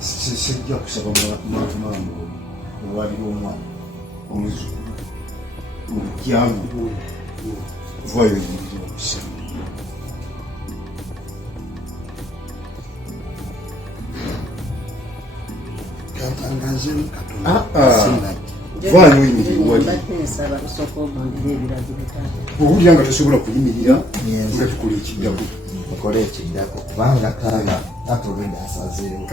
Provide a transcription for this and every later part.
sijja kusaba mambo waliro omwana omuzu mukyamu vayo yingira okusaba katangaze vayo yingira wali owulira nga tosobola kuyimirira nga tukola ekiddako okole ekiddako kubanga kaana atolwenda asazeewo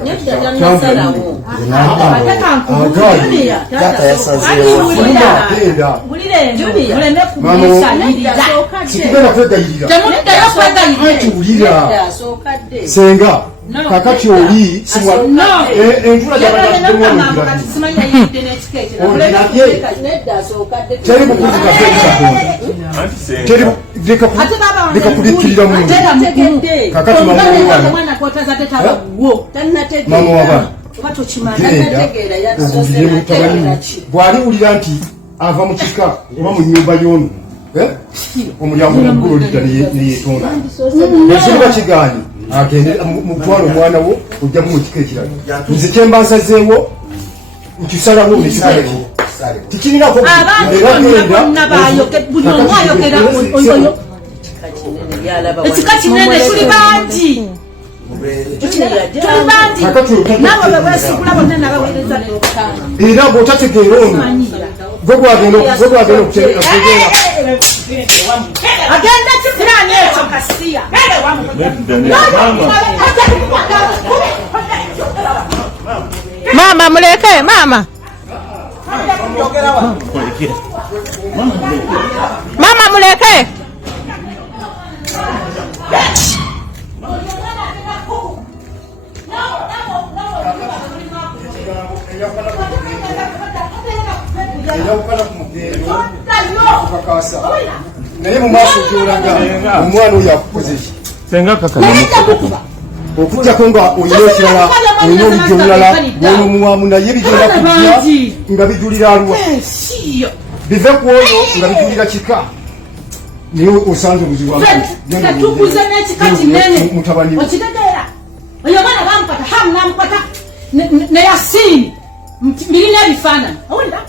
taata yasazeewo sikugenda kwegayirira senga kakati oli enjula teri leka kubikkirira mu kakati mama wabana bw'aliwulira nti ava mu kika oba mu nnyumba y'onu omulyango omugulu olidda neyeetonda ekizibu bakigaanye agende mutwala omwana wo ojjamu mu kika ekirala nze kyemba nsazeewo nkisalawo nekisalawo tikirinako ekika kinene tuli bangi era bw'otategeera ono gwe gwagenda okutegeera agenda kifulani ekyo kasiya mama muleke mama mama muleke naye mu maaso gy'olaga omwana oyo akukoze ki okujjako nga olina ekirala olina olujja olulala n'olumuwamu naye bigenda kujja nga bijulira aluwa bive ku oyo nga bijulira kika naye osanze obuzibuatukuze n'ekika kinene okitegeera oyo baana bamupata hamu namupata ne Yasini birina ebifaananyi owulira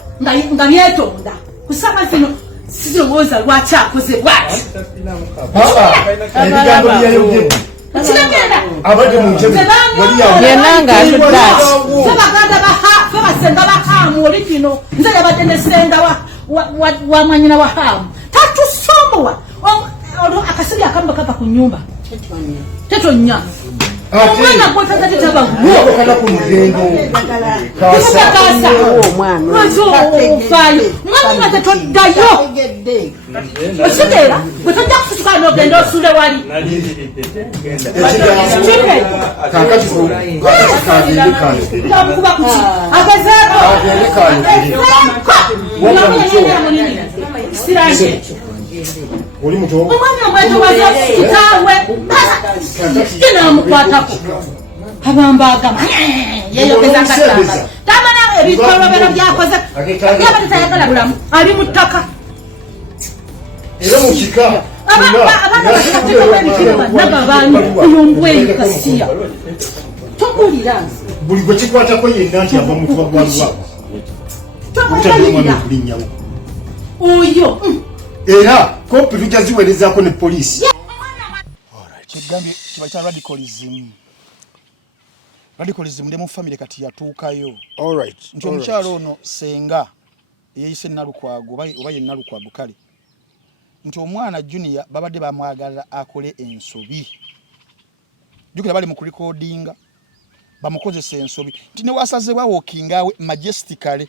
nga byetonda kusaba zino sirowooza lwaki akoze bwati ebigambo byeyogedde abadde mu ntebe yenanga atuddaaki baganda basenga bahaamu oli kino nze yabadde ne senga wa mwanyina wa haamu tatusombowa akasiri akamu kava ku nyumba tetonya omwana gwotaza tetaba gwoomwana mwana tetoddayo okitegeera gwe tojja kufutuka nogenda osule wali kamukuba kuki agezeeko siranje oli muto omwana mwetowaza kitaawe kinamukwatako abambagama yeyogeza katamba tamana ebikolobero byakoze yabadde tayagala bulamu ali mu ttaka era mu kika abaana bakateekawo ebikirwa nagabaani oyombweyo kasiya tokulira buli gwe kikwatako yenna nti ava mutuba gwalwabo tokulira oyo era kopi tujja ziweerezaako ne poliisi kigambye kiba kya radicalism ndi mu famire kati yatuukayo nti omukyalo ono senga eyeyise Nalukwago oba ye Nalukwago kale nti omwana Junior babadde bamwagalira akole ensobi jukira bali mu kulikodinga bamukozesa ensobi nti ne wasazebwa wokingawe majestically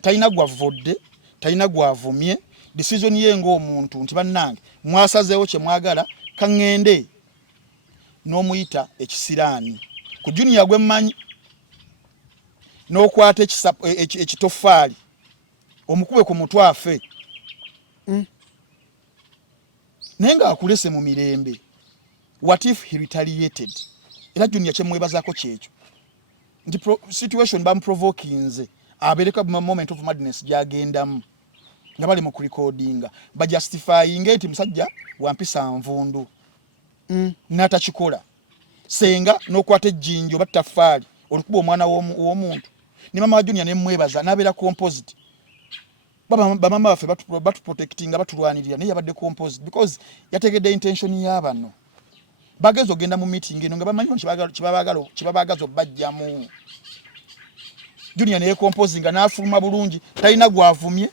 talina gwavodde talina gwavumye decision yengo omuntu nti bannange mwasazeewo kye mwagala kangende n'omuyita ekisiraani ku Junior gwe mmanyi n'okwata ekitofaali omukube ku mutwafe naye nga akulese mu mirembe what if he retaliated era Junior kye mwebazaako kyekyo nti situation bamuprovokinze abeereka mu moment of madness gyagendamu nga bali mu kulikodinga bajustifyinga eti musajja wampisa nvundu n'atakikola senga n'okwata ejjinjo battaffaali olukuba omwana w'omuntu ne mama wa Junior ne mwebaza n'abeera composite bamama baffe batuprotectinga batulwanirira naye yabadde composite because yategedde intention y'abano bagezi ogenda mu meeting eno nga bamanyi kibabagaza obbajjamu Junior naye composing nga n'afuluma bulungi talina gwavumye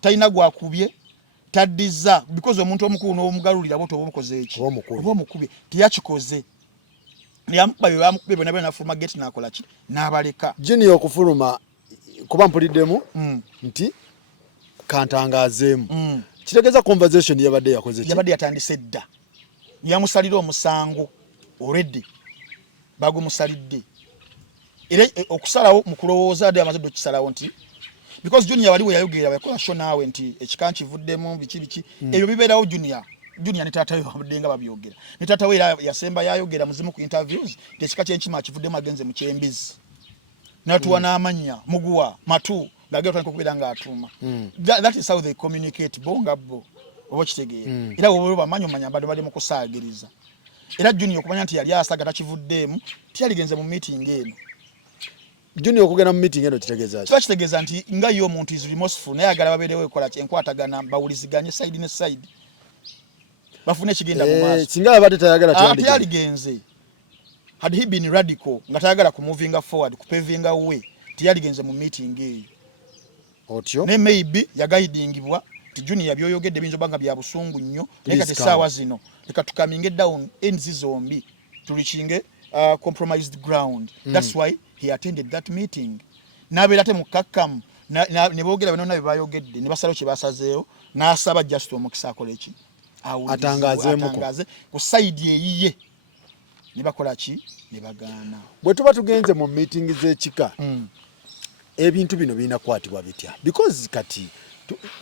talina gwakubye taddiza because omuntu omukulu n'omugalulira boto obukoze eki oba omukubye tiyakikoze yamukubye bonna n'afuluma gate n'akola ki n'abaleka Junior okufuluma kuba mpuliddemu nti kantangazeemu kitegeeza conversation yabadde yakoze ki yabadde yatandise dda yamusalira omusango already bagumusalidde era okusalawo mu kulowooza ade amaze dokisalawo nti because Junior wali we yayogera yakola show naawe nti ekikankivuddemu biki ebyo bibeerawo Junior ne taata we bamudenga babyogera ne taata we yasemba yayogera muzimu ku interviews tekika kyenkima akivuddemu agenze mu kyembizi natuwa n'amanya muguwa matu ngagera twaniko kubira nga atuma that is how they communicate bonga bo obo kitegeera era wo bamanyi omanya bado bali mu kusaagiriza era Junior okumanya nti yali asaga takivuddemu tiyaligenze mu meeting eno Junior okugenda mu meeting eno kitegeeza ki kitegeeza nti nga yo omuntu is remorseful naye agala babeerewo ekola enkwatagana bawuliziganye side ne side bafune ekigenda mu maaso singa abadde tayagala tiyaligenze had he been radical nga tayagala ku moving forward ku paving way tiyaligenze mu meeting eyo otyo ne maybe yagaidingibwa ti Junior byoyogedde binzo banga bya busungu nnyo leka tesaawa zino leka tukaminge down enzi zombi tulichinge compromised ground that's why he attended that meeting nabera te mukakam ne boogera bano nabe bayogedde ne basalo kye basazeeyo n'asaba just omukisa akoleki atangaze ku side eyiye ne bakola ki ne bagaana bwe tuba tugenze mu meeting z'ekika ebintu bino bina kwatibwa bitya because kati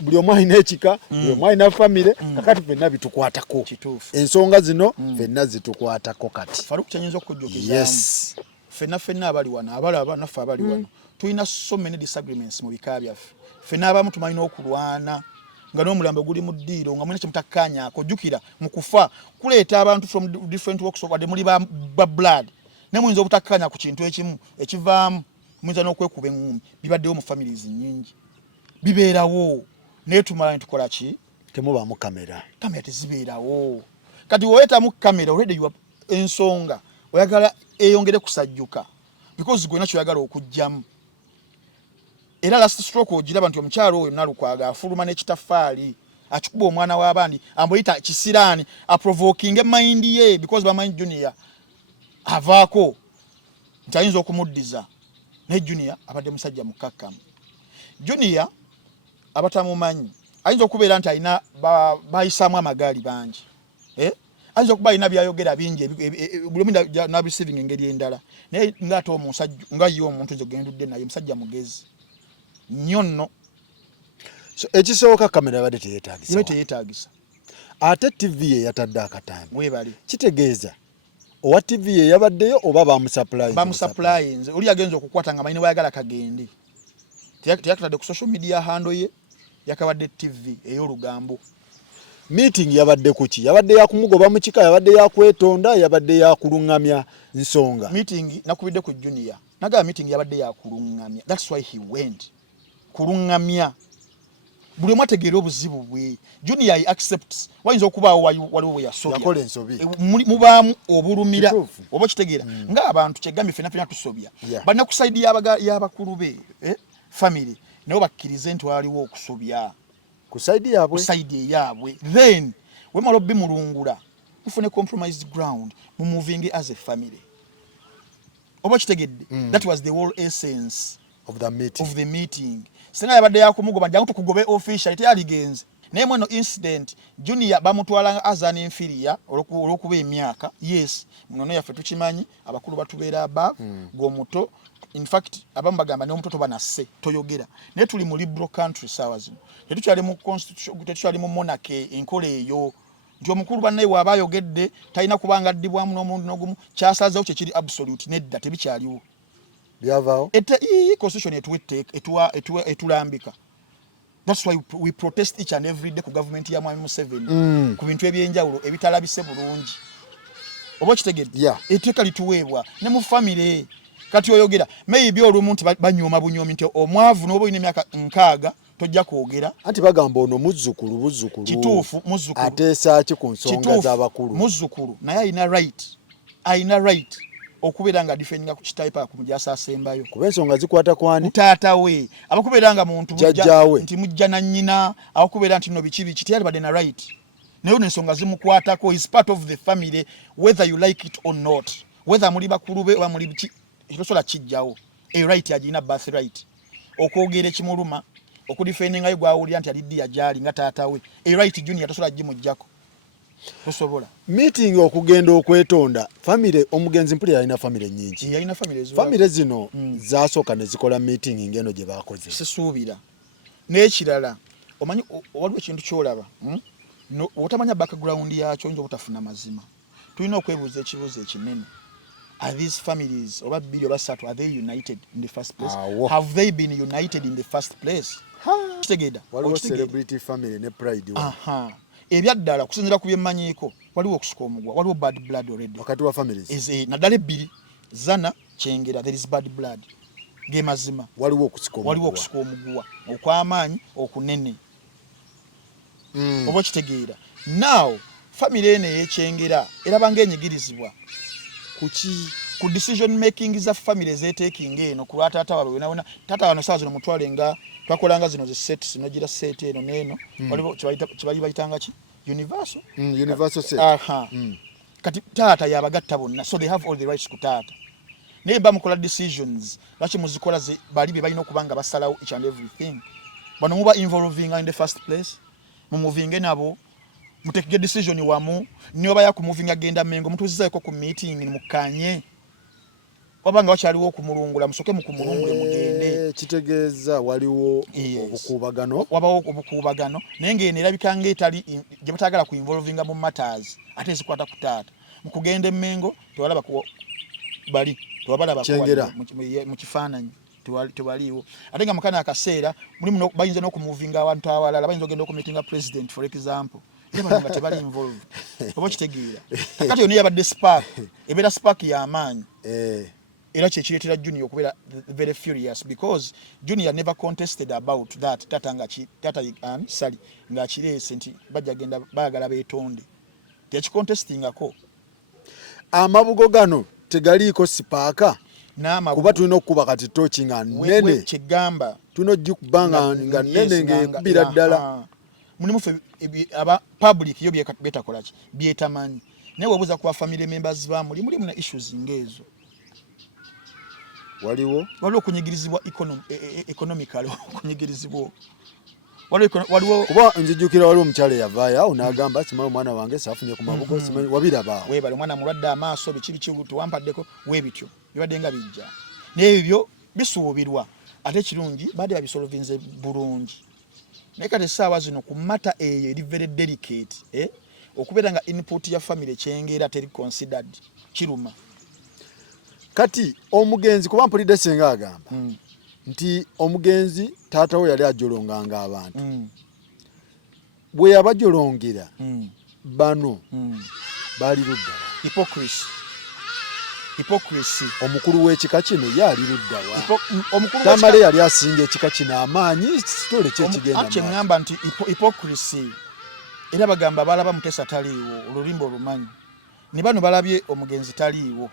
buli omu alina ekika buli omu alina famire kakati fenna bitukwatako ensonga zino fenna zitukwatako kati Faruku kyenyinza okujjukizaamu fenna abali wano abalaba naffe abali wano tulina so many disagreements mu bika byaffe fenna abamu tumalina okulwana nga n'omulambo guli mu ddiiro nga mulina kyemutakkaanyaako jjukira mu kufa kuleeta abantu from different walks of wadde muli ba blood ne muyinza obutakkaanya ku kintu ekimu ekivaamu muyinza n'okwekuba eŋŋumi bibaddewo mu families nnyingi bibeerawo naye tumala nitukola ki temubaamu kamera tezibeerawo kati woyetamu kamera already ensonga oyagala eyongere kusajjuka because gwena kyoyagala okujjamu era last stroke ogiraba nti omukyalo oyo Nalukwago afuluma n'ekitaffaali akikuba omwana w'abandi amboyita kisiraani aprovokinge mind ye because bamanyi Junior avaako nti ayinza okumuddiza naye Junior abadde musajja mukkakkamu Junior abatamumanyi ayinza okubeera nti alina bayisaamu amagaali bangi ayinza okuba alina byayogera bingi bulumi nabireceiving engeri endala naye ngaate omusajja nga ye omuntu nzogendudde naye musajja mugezi nnyo nno so ekisooka kamera yabadde teyeetaagisa ate TV ye yatadde akatambi weebali kitegeeza owa TV ye yabaddeyo oba bamusupplies oli agenza okukwata nga malina wayagala kagende teyakatadde ku social media handle ye yakabadde TV ey'olugambo meeting yabadde kuki yabadde yakumugoba mu kika yabadde yakwetonda yabadde yakuluŋŋamya nsonga meeting nakubidde ku Junior nagaba meeting yabadde yakuluŋŋamya that's why he went kuluŋŋamya buli omu ategeera obuzibu bwe Junior I accepts wayinza okubaawo waliwo we yasobya mubaamu obulumira oba kitegeera ng'abantu kyegambye fenna tusobya balina ku side y'abakulu be family nabo bakkirize nti waliwo okusobya ku side yaabwe then wemala obimulungula mufune compromised ground mu moving as a family oba kitegedde that was the whole essence of the meeting senga yabadde yakumugoba jangu tukugobe official teyaligenze naye mweno incident Junior bamutwala as an inferior olwokuba emyaka yes munono yaffe tukimanyi abakulu batubeera above gwomuto in fact abamu bagamba n'omuto tobanasse toyogera naye tuli mu liberal country sawa zino tetukyali mu constitution tetukyali mu monarchy enkola eyo nti omukulu bannaye bw'aba ayogedde talina kubanga addibwamu n'omuntu n'ogumu kyasazeewo kyekiri absolute nedda tebikyaliwo byavaawo constitution etulambika that's why we protest each and every day ku government ya Mwami Museveni ku bintu ebyenjawulo ebitalabise bulungi oba kitegedde Yeah. etteeka lituweebwa ne mu family kati oyogera maybe olumu nti banyooma bunyomi nti omwavu n'oba olina emyaka 6 tojja kwogera anti bagamba ono buzzukulu kituufu muzzukulu ateesa ki ku nsonga z'abakulu muzzukulu naye alina right okubeera nga defendinga ku kitaipa ku mujasa asembayo kuba ensonga zikwata kwani taata we abakubeera nga muntu jjajjaawe nti mujja na nnyina abakubeera nti no biki tiyali badde na right naye ensonga zimukwatako is part of the family whether you like it or not whether muli bakulu be oba muli biki tosobola kijjawo a right agina birth right okwogera ekimuluma okudifendingayo gwawulira nti aliddi ajali nga taata we a right junior tosobola gimujjako tosobola meeting okugenda okwetonda family omugenzi mpuli yalina family nyingi yalina family zino zasooka ne zikola meeting ngeno gye bakoze sisuubira n'ekirala omanyi waliwo ekintu kyolaba otamanya background yakyo njo butafuna mazima tulina okwebuuza ekibuuzo ekinene are these families oba bbiri oba ssatu are they united in the first place have they been united in the first place kitegeda waliwo celebrity family ne pride ebyaddala kusinzira ku byemmanyiiko waliwo okusuka omugwa waliwo bad blood already wakati wa families naddala ebbiri Zana Kyengera there is bad blood ge mazima waliwo okusuka omugwa okw'amaanyi okunene oba kitegeera now family ene y'Ekyengera eraba ng'enyigirizibwa ku decision making za family zeetaking eno ku lwataata waabwe wenawona taata wano saa zino mutwale nga twakolanga zino ze set zino gira set eno n'eno waliwo kibali bayitanga ki universal set kati taata yabagatta bonna so they have all the rights ku taata naye bamukola decisions lwaki muzikola bali be balina okubanga basalawo each and everything bano muba involving in the first place mumuvinge nabo mutekege decision wamu niyo baya ku moving agenda mengo mutuzizaeko ku meeting mukanye wabanga wakyaliwo okumulungula musoke mu kumulungule mugende kitegeeza waliwo obukuubagano naye ng'eno erabika ng'etali gye batagala ku involvinga mu matters ate ezikwata ku taata mu kugenda emmengo tewalaba bali tewabalaba mu kifaananyi tewaliiwo ate nga mukana akaseera mulimu bayinza n'okumuvinga abantu awalala bayinza okugenda okumeetinga president for example nga tebali involved oba kitegeera kati yonna yabadde spark ebeera spark y'amaanyi era kyekireetera Junior okubeera very furious because Junior never contested about that tata Sally ng'akireese nti bajja genda baagala beetonde tekikontestingako amabugo gano tegaliiko sipaaka kuba tulina okukuba kati toki nga nnene kigamba tulina ogikubanga nga nnene ng'ekubira ddala mulimu ffe aba public yo betakola ki byetamanyi naye webuuza ku family members bamuli mulimu na issues ng'ezo waliwo okunyigirizibwa economically okunyigirizibwa waliwo kuba nzijukira waliwo omukyala eyavaayo awo n'agamba simanyi omwana wange saafunye ku mabugo simanyi wabiraba weebale omwana mulwadde amaaso biki tewampaddeko weebityo bibadde nga bijja naye ebyo bisuubirwa ate kirungi badde babisolovinze bulungi naye kati essaawa zino ku mata eyo eri very delicate okubeera nga input ya family Kyengera teri considered kiruma kati omugenzi kuba mpulidde senga agamba nti omugenzi taata we yali ajolonganga abantu bwe yabajolongera bano baali luddawa hypocrisy omukulu w'ekika kino ye ali luddawa tamale yali asinga ekika kino amaanyi kitole kyekigenda kyeŋŋamba nti hypocrisy era bagamba balaba Mutesa taliiwo olulimba olumanyi ne bano balabye omugenzi taliiwo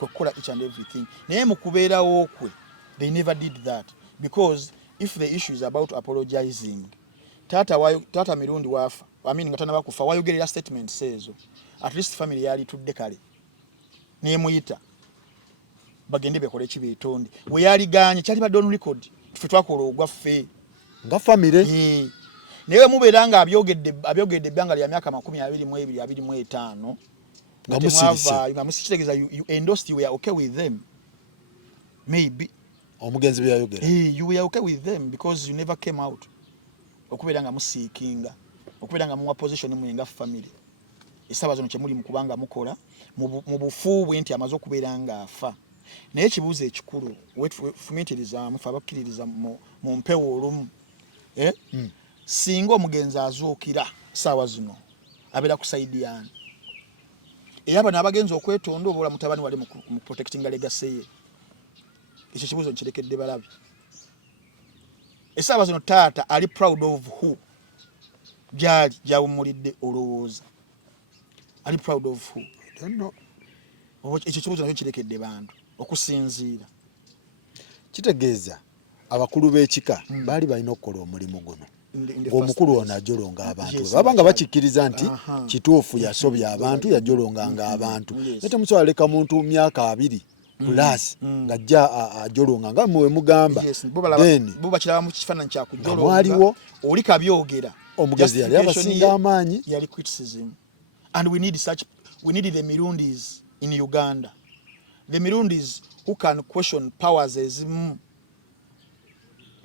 kwekukola each and everything naye mu kubeerawo kwe they never did that because if the issue is about apologizing tata mirundi wafa nga tanaba kufa wayogerera statements ezo at least family yali tudde kale nemuyita bagende bekole kibeetonde we yaliganye kyali badde on record ffe twakola ogwaffe nga family naye mubeera nga abyogedde ebbanga lya myaka 22-25 nga musikitegeeza you endorsed, you were okay with them maybe omugenzi bwe yayogera you were okay with them because you never came out okubeera nga musiikinga okubeera nga muwa position mwenga family esaba zino kyemuli mu kubanga mukola mu bufuubwe nti amaze okubeera nga afa naye ekibuuzo ekikulu fumiitirizaamu fe abakkiririza mu mpewo olumu singa omugenzi azuukira saawa zino abeera ku saidi yani eyaba nabagenza okwetonda obola mutabani wali mu protecting legacy ye ekyo kibuzo nkirekedde balabi esaba zino taata ali proud of who gyali gyawumulidde olowooza ali proud of who ekyo kibuzo nakyo kirekedde bantu okusinziira kitegeeza abakulu b'ekika baali balina okukola omulimu guno ng'omukulu ono ajolonga abantu baba nga bakikkiriza nti kituufu yasobya abantu yajolonganga abantu naye temusobola leka muntu myaka 2 plus ng'ajja ajolonga nga mwe mugamba then bo bakiraba mu kifaananyi kya kujolonga mwaliwo oli kabyogera omugezi yali abasinga amaanyi yali criticism and we need the Mirundis in Uganda, the Mirundis who can question powers ezimu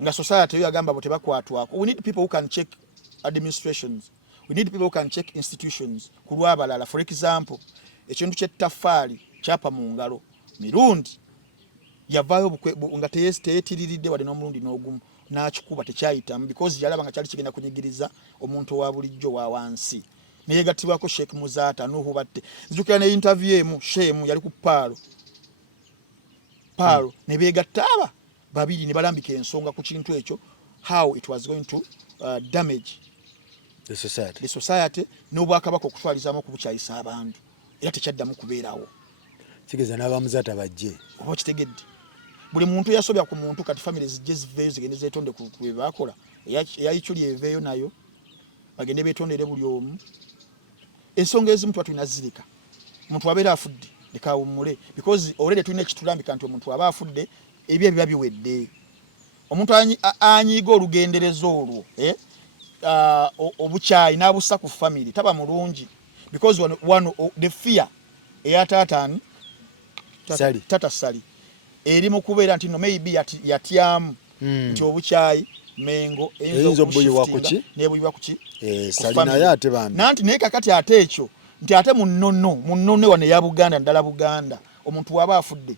nga society yagamba bote bakwatwako. We need people who can check administrations, we need people who can check institutions kulwabalala. For example, ekintu ky'ettafaali kyapa mu ngalo Mirundi yavayo nga teyetiriridde wadde n'omulundi n'ogumu n'akikuba tekyayitamu because yalaba nga kyali kigenda kunyigiriza omuntu owa bulijjo wa wansi neyegattibwako Sheikh Muzata Nuhu batte. Nzijukira ne interview emu Shemu yali ku Palo ne beegattaba babiri ne balambika ensonga ku kintu ekyo how it was going to damage the society n'obwakabaka okutwalizaamu okubukyayisa abantu era tekyaddamu kubeerawo. Kigeza n'abamuzata bajje oba kitegedde buli muntu yasobya ku muntu kati family zijje ziveeyo zigende zeetonde ku bwe bakola eyayikyuli eveeyo nayo bagende beetondere buli omu. Ensonga ezimu tuba tulina zirika omuntu abeera afudde lekawummule because already tulina ekitulambika nti omuntu aba afudde ebyo biba biwedde. Omuntu anyiga olugenderezo olwo obukyayi n'abussa ku family taba mulungi because one the fear eyataatani tata sali eri mu kubeera nti no maybe yatyamu nti obukyayi mengo enzo buyiwa kuki nebuyiwa kuki salina yate bambi nanti naye kakati ate ekyo nti ate munnono wane ya Buganda ndala Buganda omuntu waba afudde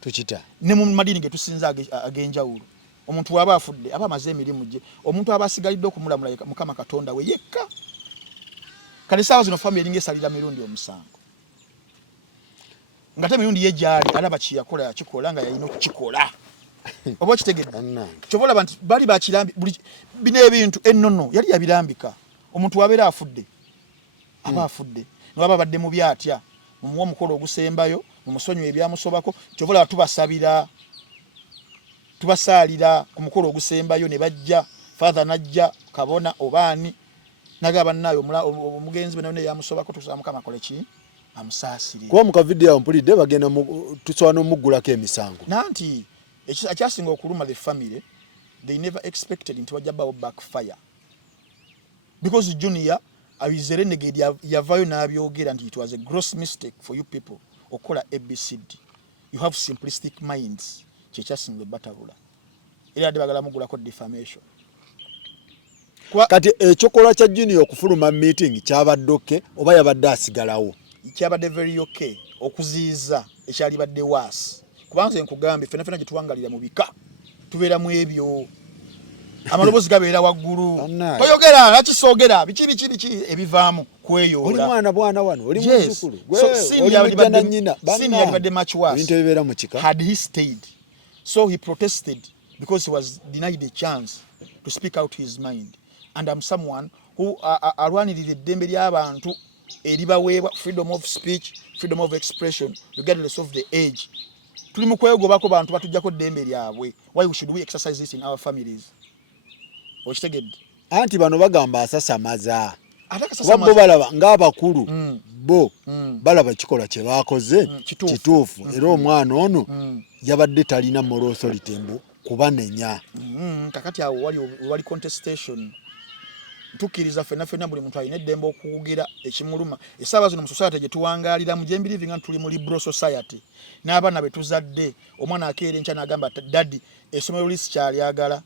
tukita ne mu madini getusinza agenjawulo omuntu waba afudde aba amaze emirimu gye omuntu aba asigalidde okumulamula Mukama Katonda we yekka. Kale sawa zino family lingesalira mirundi omusango ngate mirundi yejali alaba kiyakola yakikola nga yalina okukikola oba kitegedde kyobola bantu bali bakirambi bino ebintu ennono yali yabirambika omuntu wabeera afudde aba afudde nababa badde mu byatya mu omukolo ogusembayo mu musonyo ebyamusobako kyobola tubasaalira ku mukolo ogusembayo ne bajja father najja kabona obaani nagaba nayo omugenzi bwe nayo yamusobako tusaba Mukama akole ki amusaasire kuba mu kavidiyo mpulidde bagenda tusobola n'omuggulako emisango nanti ekyasinga okuluma the family they never expected nti wajjabawo backfire because Junior abize renegade yavayo n'abyogera nti it was a gross mistake for you people okola ABCD. You have simplistic minds kyekyasinga batabula era ade bagala mugulako defamation kati ekyokola kya Junior okufuluma meeting kyabadde oba yabadde asigalawo kyabadde very okay okuziiza ekyali badde waasi kubanze nkugambe fena gye tuwangalira mu bika tubeera mu ebyo amalobozi gabeera waggulu toyogera nakisogera biki ebivaamu kweyoola oli mwana bwana wano oli muzukulu oli yalibadde much worse ebintu ebibeera mu kika had he stayed so he protested because he was denied a chance to speak out his mind and I'm someone who alwanirira eddembe ly'abantu eribaweebwa freedom of speech freedom of expression regardless of the age. Tuli mu kwegobako bantu batujjako ddembe lyabwe. Why should we exercise this in our families? Okitegedde anti bano bagamba asasamaza wabbo balaba ng'abakulu bo balaba kikola kye baakoze kituufu era omwana ono yabadde talina moral authority mbu kubanenya kakati awo wali contestation tukiriza fena buli muntu alina eddembe okuwugira ekimuluma esaawa zino mu society gye tuwangaalira mu gyembirivi nga tuli mu liberal society n'abaana betuzadde omwana akeera enkya n'agamba daddy essomero lisi kyalyagala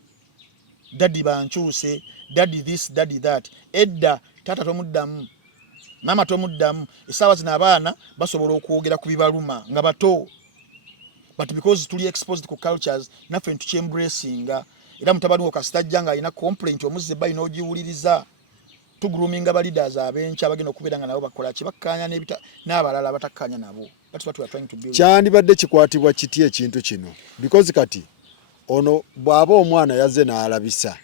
daddy bankyuse daddy this daddy that edda tata tomuddamu mama tomuddamu esaawa zino abaana basobola okwogera ku bibaluma nga bato but because tuli exposed ku cultures naffe ntukyembracinga era mutabani wo kasitajja nga alina complaint omuzze bayi n'ogiwuliriza tugrooming aba leaders abencha bagenda okubeeranga nabo bakola kibakanya n'abalala batakanya nabo. That's what we are trying to build. Kyandibadde kikwatibwa kiti ekintu kino because kati ono bw'aba omwana yazze n'alabisa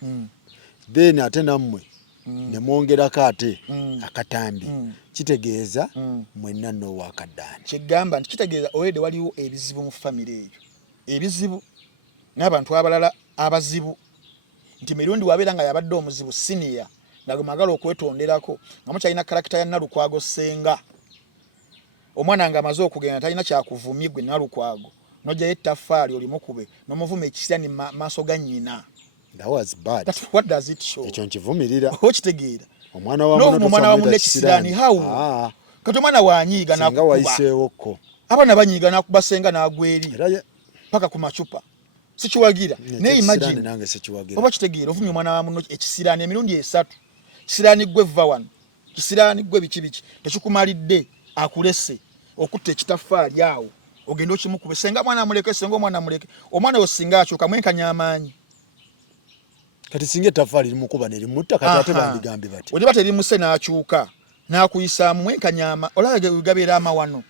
then ate nammwe ne mwongerako ate akatambi kitegeeza mwenna nno waakaddaani. Kigamba nti kitegeeza already waliwo ebizibu mu family eyo, ebizibu n'abantu abalala abazibu, nti mirundi wabeera nga yabadde omuzibu senior nga gwe magala okwetonderako nga mukyalina karakita ya Nalukwago Ssenga, omwana nga amaze okugenda talina kyakuvumye gwe Nalukwago n'ojjayo ettaffaali olimukube n'omuvuma ekisirani maaso ga nnyina. That was bad. That's what does it show? Ekyo nkivumirira. Okitegeera. Omwana wa munne ekisirani hawo. Kati omwana wanyiiga n'akuba. Senga wayiseewoko. Abaana banyiiga n'akuba Ssenga n'agweri. Paka ku macupa. Sikiwagira. Ne imagine. Nange sikiwagira. Oba kitegeera ovumye omwana wa munne ekisirani emirundi esatu. Kisirani gwe vva wano. Kisirani gwe biki. Tekikumalidde akulese okutta ekitaffaali awo. Ogenda okimukube Ssenga mwana muleke Ssenga omwana muleke. Omwana osinga akyuka mwenkanya amaanyi. Kati singa ettaffaali limukuba ne limutta kati ate bandigambe bati. Odiba terimuse n'akyuka n'akuyisaamu mwenkanyama olage gabeera amawano.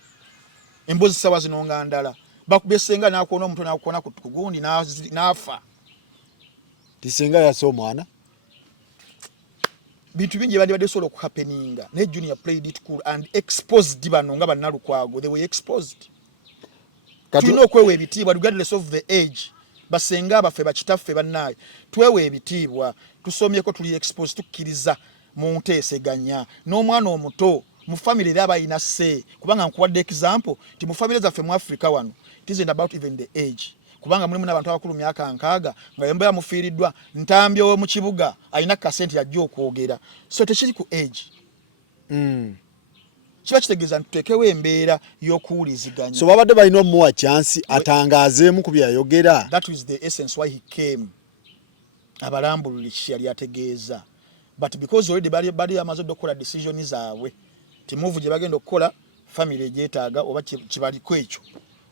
Embozi sawa zino nga ndala. Bakubye Ssenga n'akuona omuntu n'akuona ku gundi n'afa. Tisenga yasa omwana. Bintu bingi badde solo ku happeninga. Ne Junior played it cool and exposed bano nga Nalukwago. They were exposed. Tulina okwewa ebitiibwa regardless of the age. Basenga abafe bakitaffe bannaye twewe ebitiibwa tusomyeko tuli expose tukkiriza mu nteeseganya n'omwana omuto mu family era abayina se kubanga nkuwadde example ti mu family zaffe mu Africa wano it isn't about even the age kubanga mulimu n'abantu abakulu myaka nkaaga nga yemba yamufiiriddwa ntambyo mu kibuga alina kasente yajja okwogera so tekiri ku age. Kiba kitegeeza ntuteekewo embeera y'okuwuliziganya. So babadde balina omuwa chance atangaazeemu ku byayogera. That is the essence why he came. Abalambululi kiki yali ategeeza. But because already bali amaze okukola decision zaabwe. Timuvu gye bagenda okukola family egyetaaga oba kibaliko ekyo.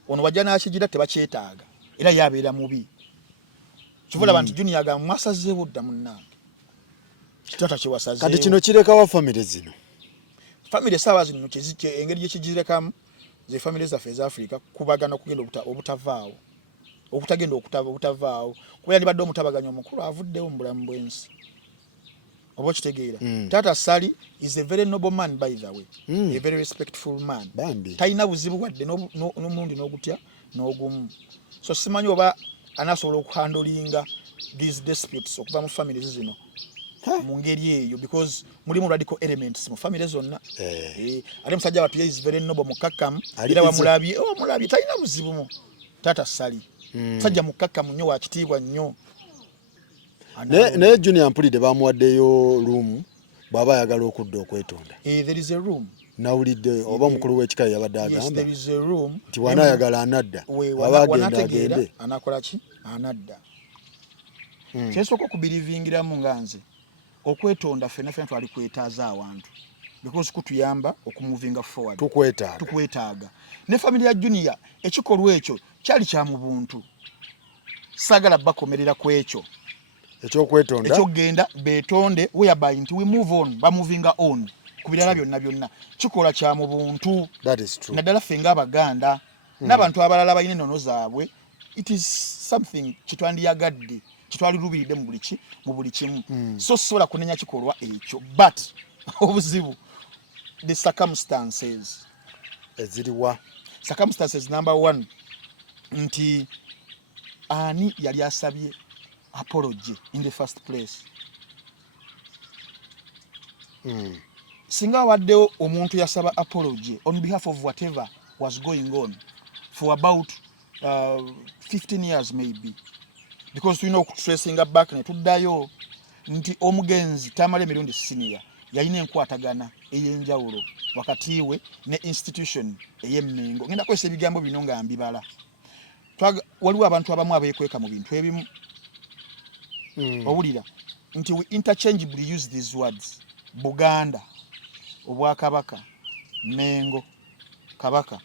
Ono wajja n'akigira tebakyetaaga. Era yabeera mubi. Kivula abantu Junior agamba mwasazeewo dda munnange. Kitata kiwasazeewo. Kati kino kirekawa family zino. Family sawa zino kizike engeri gyekigirekamu ze family zaffe eza Africa kubagana okugenda obutavaawo okutagenda obutavaawo kuba yalibadde omutabaganya omukulu avuddewo mu bulamu bw'ensi oba kitegeera. Tata Sali is a very noble man by the way, a very respectful man. Talina buzibu wadde n'omulundi n'ogutya n'ogumu. So simanyi oba anasobola okuhandolinga these disputes okuva mu family zino mu ngeri eyo because mulimu radical elements mu family zonna. Ate musajja watu is very noble mukakkamu era wamulabye talina buzibu mu Tata Sali. Musajja mukakkamu nnyo wa kitiibwa nnyo. Ne Junior mpulidde bamuwaddeyo room bw'aba ayagala okudda okwetonda. There is a room. Nawulidde oba mukulu w'ekika yabadde agamba. Yes, there is a room. Nti wanaayagala anadda. Wanategeera anakola ki? Anadda. Kyesooka okubirivingiramu nga nze okwetonda ffenna twali kwetaaza awantu because kutuyamba okumuvinga forward. Tukwetaaga. Ne family ya Junior ekikolwa ekyo kyali kya mu buntu. Sagala bakomerera ku ekyo. Ekyokwetonda. Ekyogenda betonde whereby nti we move on bamuvinga on. Kubirala byonna kikola kya mu buntu. That is true. Naddala ffe ng'Abaganda n'abantu abalala balina ennono zaabwe it is something kitwandiyagadde kitwalirubiridde mu buli kimu. So sobola kunenya kikolwa ekyo but obuzibu the circumstances eziriwa. Circumstances number one nti ani yali asabye apology in the first place. Singa waddewo omuntu yasaba apology on behalf of whatever was going on for about 15 years maybe because tulina okutracinga back ne tuddayo nti omugenzi tamala emirundi senior yalina enkwatagana ey'enjawulo wakati we ne institution ey'emmengo. Ngenda kwesa ebigambo bino nga mbibala. Waliwo abantu abamu abeekweka mu bintu ebimu. Owulira nti we interchangeably use these words. Buganda, Obwakabaka, Mengo, Kabaka.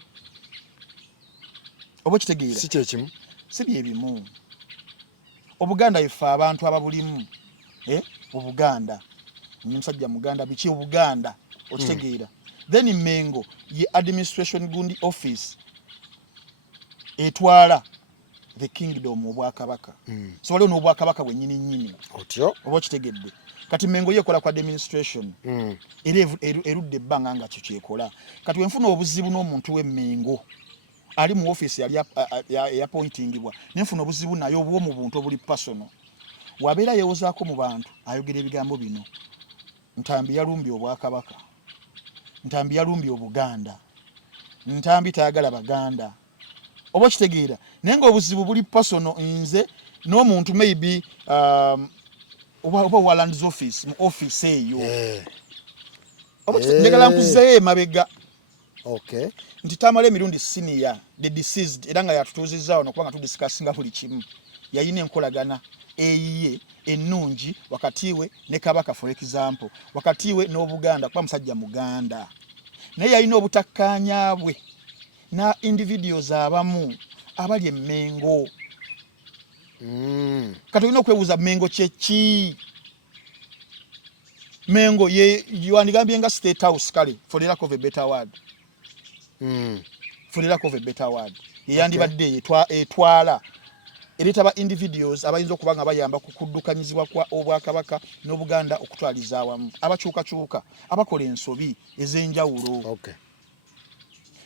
Oba kitegeera. Si kye kimu. Si bye bimu. Obuganda ife abantu ababulimu. Obuganda. musajja muganda biki obuganda okitegeera then Mengo ye administration gundi office etwala the kingdom obwakabaka so waliwo n'obwakabaka bwennyini otyo oba kitegedde kati Mengo yekola kwa administration erudde ebbanga nga kyekola kati wenfuna obuzibu n'omuntu w'Emmengo ali mu office yali appointingibwa nenfuna obuzibu naye obwo mu buntu obuli personal wabeera yewozaako mu bantu ayogera ebigambo bino Ntambi yalumbye obwakabaka Ntambi yalumbye obuganda Ntambi tayagala baganda oba kitegeera naye nga obuzibu buli personal nze n'omuntu maybe oba wa land's office mu office eyo oba kitegeera nkuzeeyo emabega okay nti Tamale Mirundi senior the deceased era nga yatutuuzizaawo nokubanga tudisikasinga buli kimu yayina enkolagana eyiye ennungi wakati we ne Kabaka for example wakati we n'Obuganda kuba musajja muganda naye yalina obutakkaanya bwe na individuals abamu abali Emmengo kati olina okwebuuza Mengo kyeki Mengo yandigambye nga State House kale for the lack of a better word for the lack of a better word yandibadde etwala eritaba individuals abayinza okuba nga bayamba ku kuddukanyizibwa kwa Obwakabaka n'Obuganda okutwaliza awamu abakyukakyuka abakola ensobi ez'enjawulo okay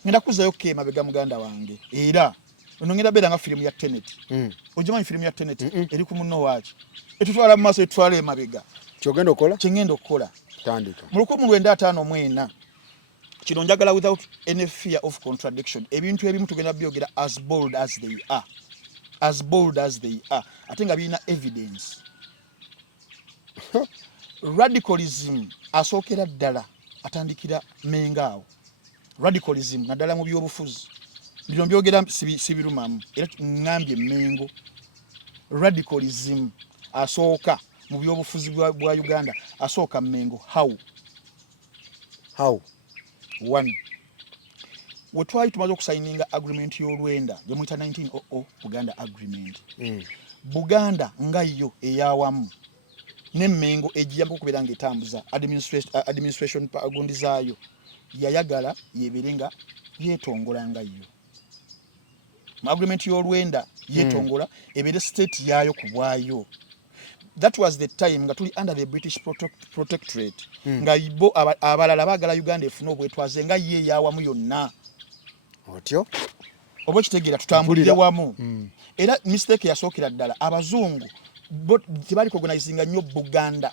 ngenda kuzayo mabega muganda wange era onongera bera nga filimu ya Tenet ojimanyi filimu ya Tenet eri ku munno waaki etutwala mu maaso etwala emabega kyogenda okola kyengenda okukola tandika mu 1954 kino njagala without any fear of contradiction ebintu ebimu tugenda byogera as bold as they are ate nga birina evidence radicalism asookera ddala atandikira Mengaawo radicalism naddala mu byobufuzi bino byogera sibirumamu era ngambye Mengo radicalism asooka mu byobufuzi bwa Uganda asooka Mengo how one we twali tumaze okusayininga agreement y'olwenda gye muyita 1900 Buganda agreement Buganda nga yo eyawamu ne Mengo ejiyamba okubeera nga etambuza administration gundi zaayo yayagala yebere nga yetongola nga yo mu agreement y'olwenda yetongola ebere state yaayo ku bwayo that was the time nga tuli under the British protectorate nga ibo abalala bagala Uganda efuna obwetwaze nga ye yawamu yonna otyo obo kitegeera tutambulire wamu era mistake yasookera ddala abazungu tebali organizinga nnyo Buganda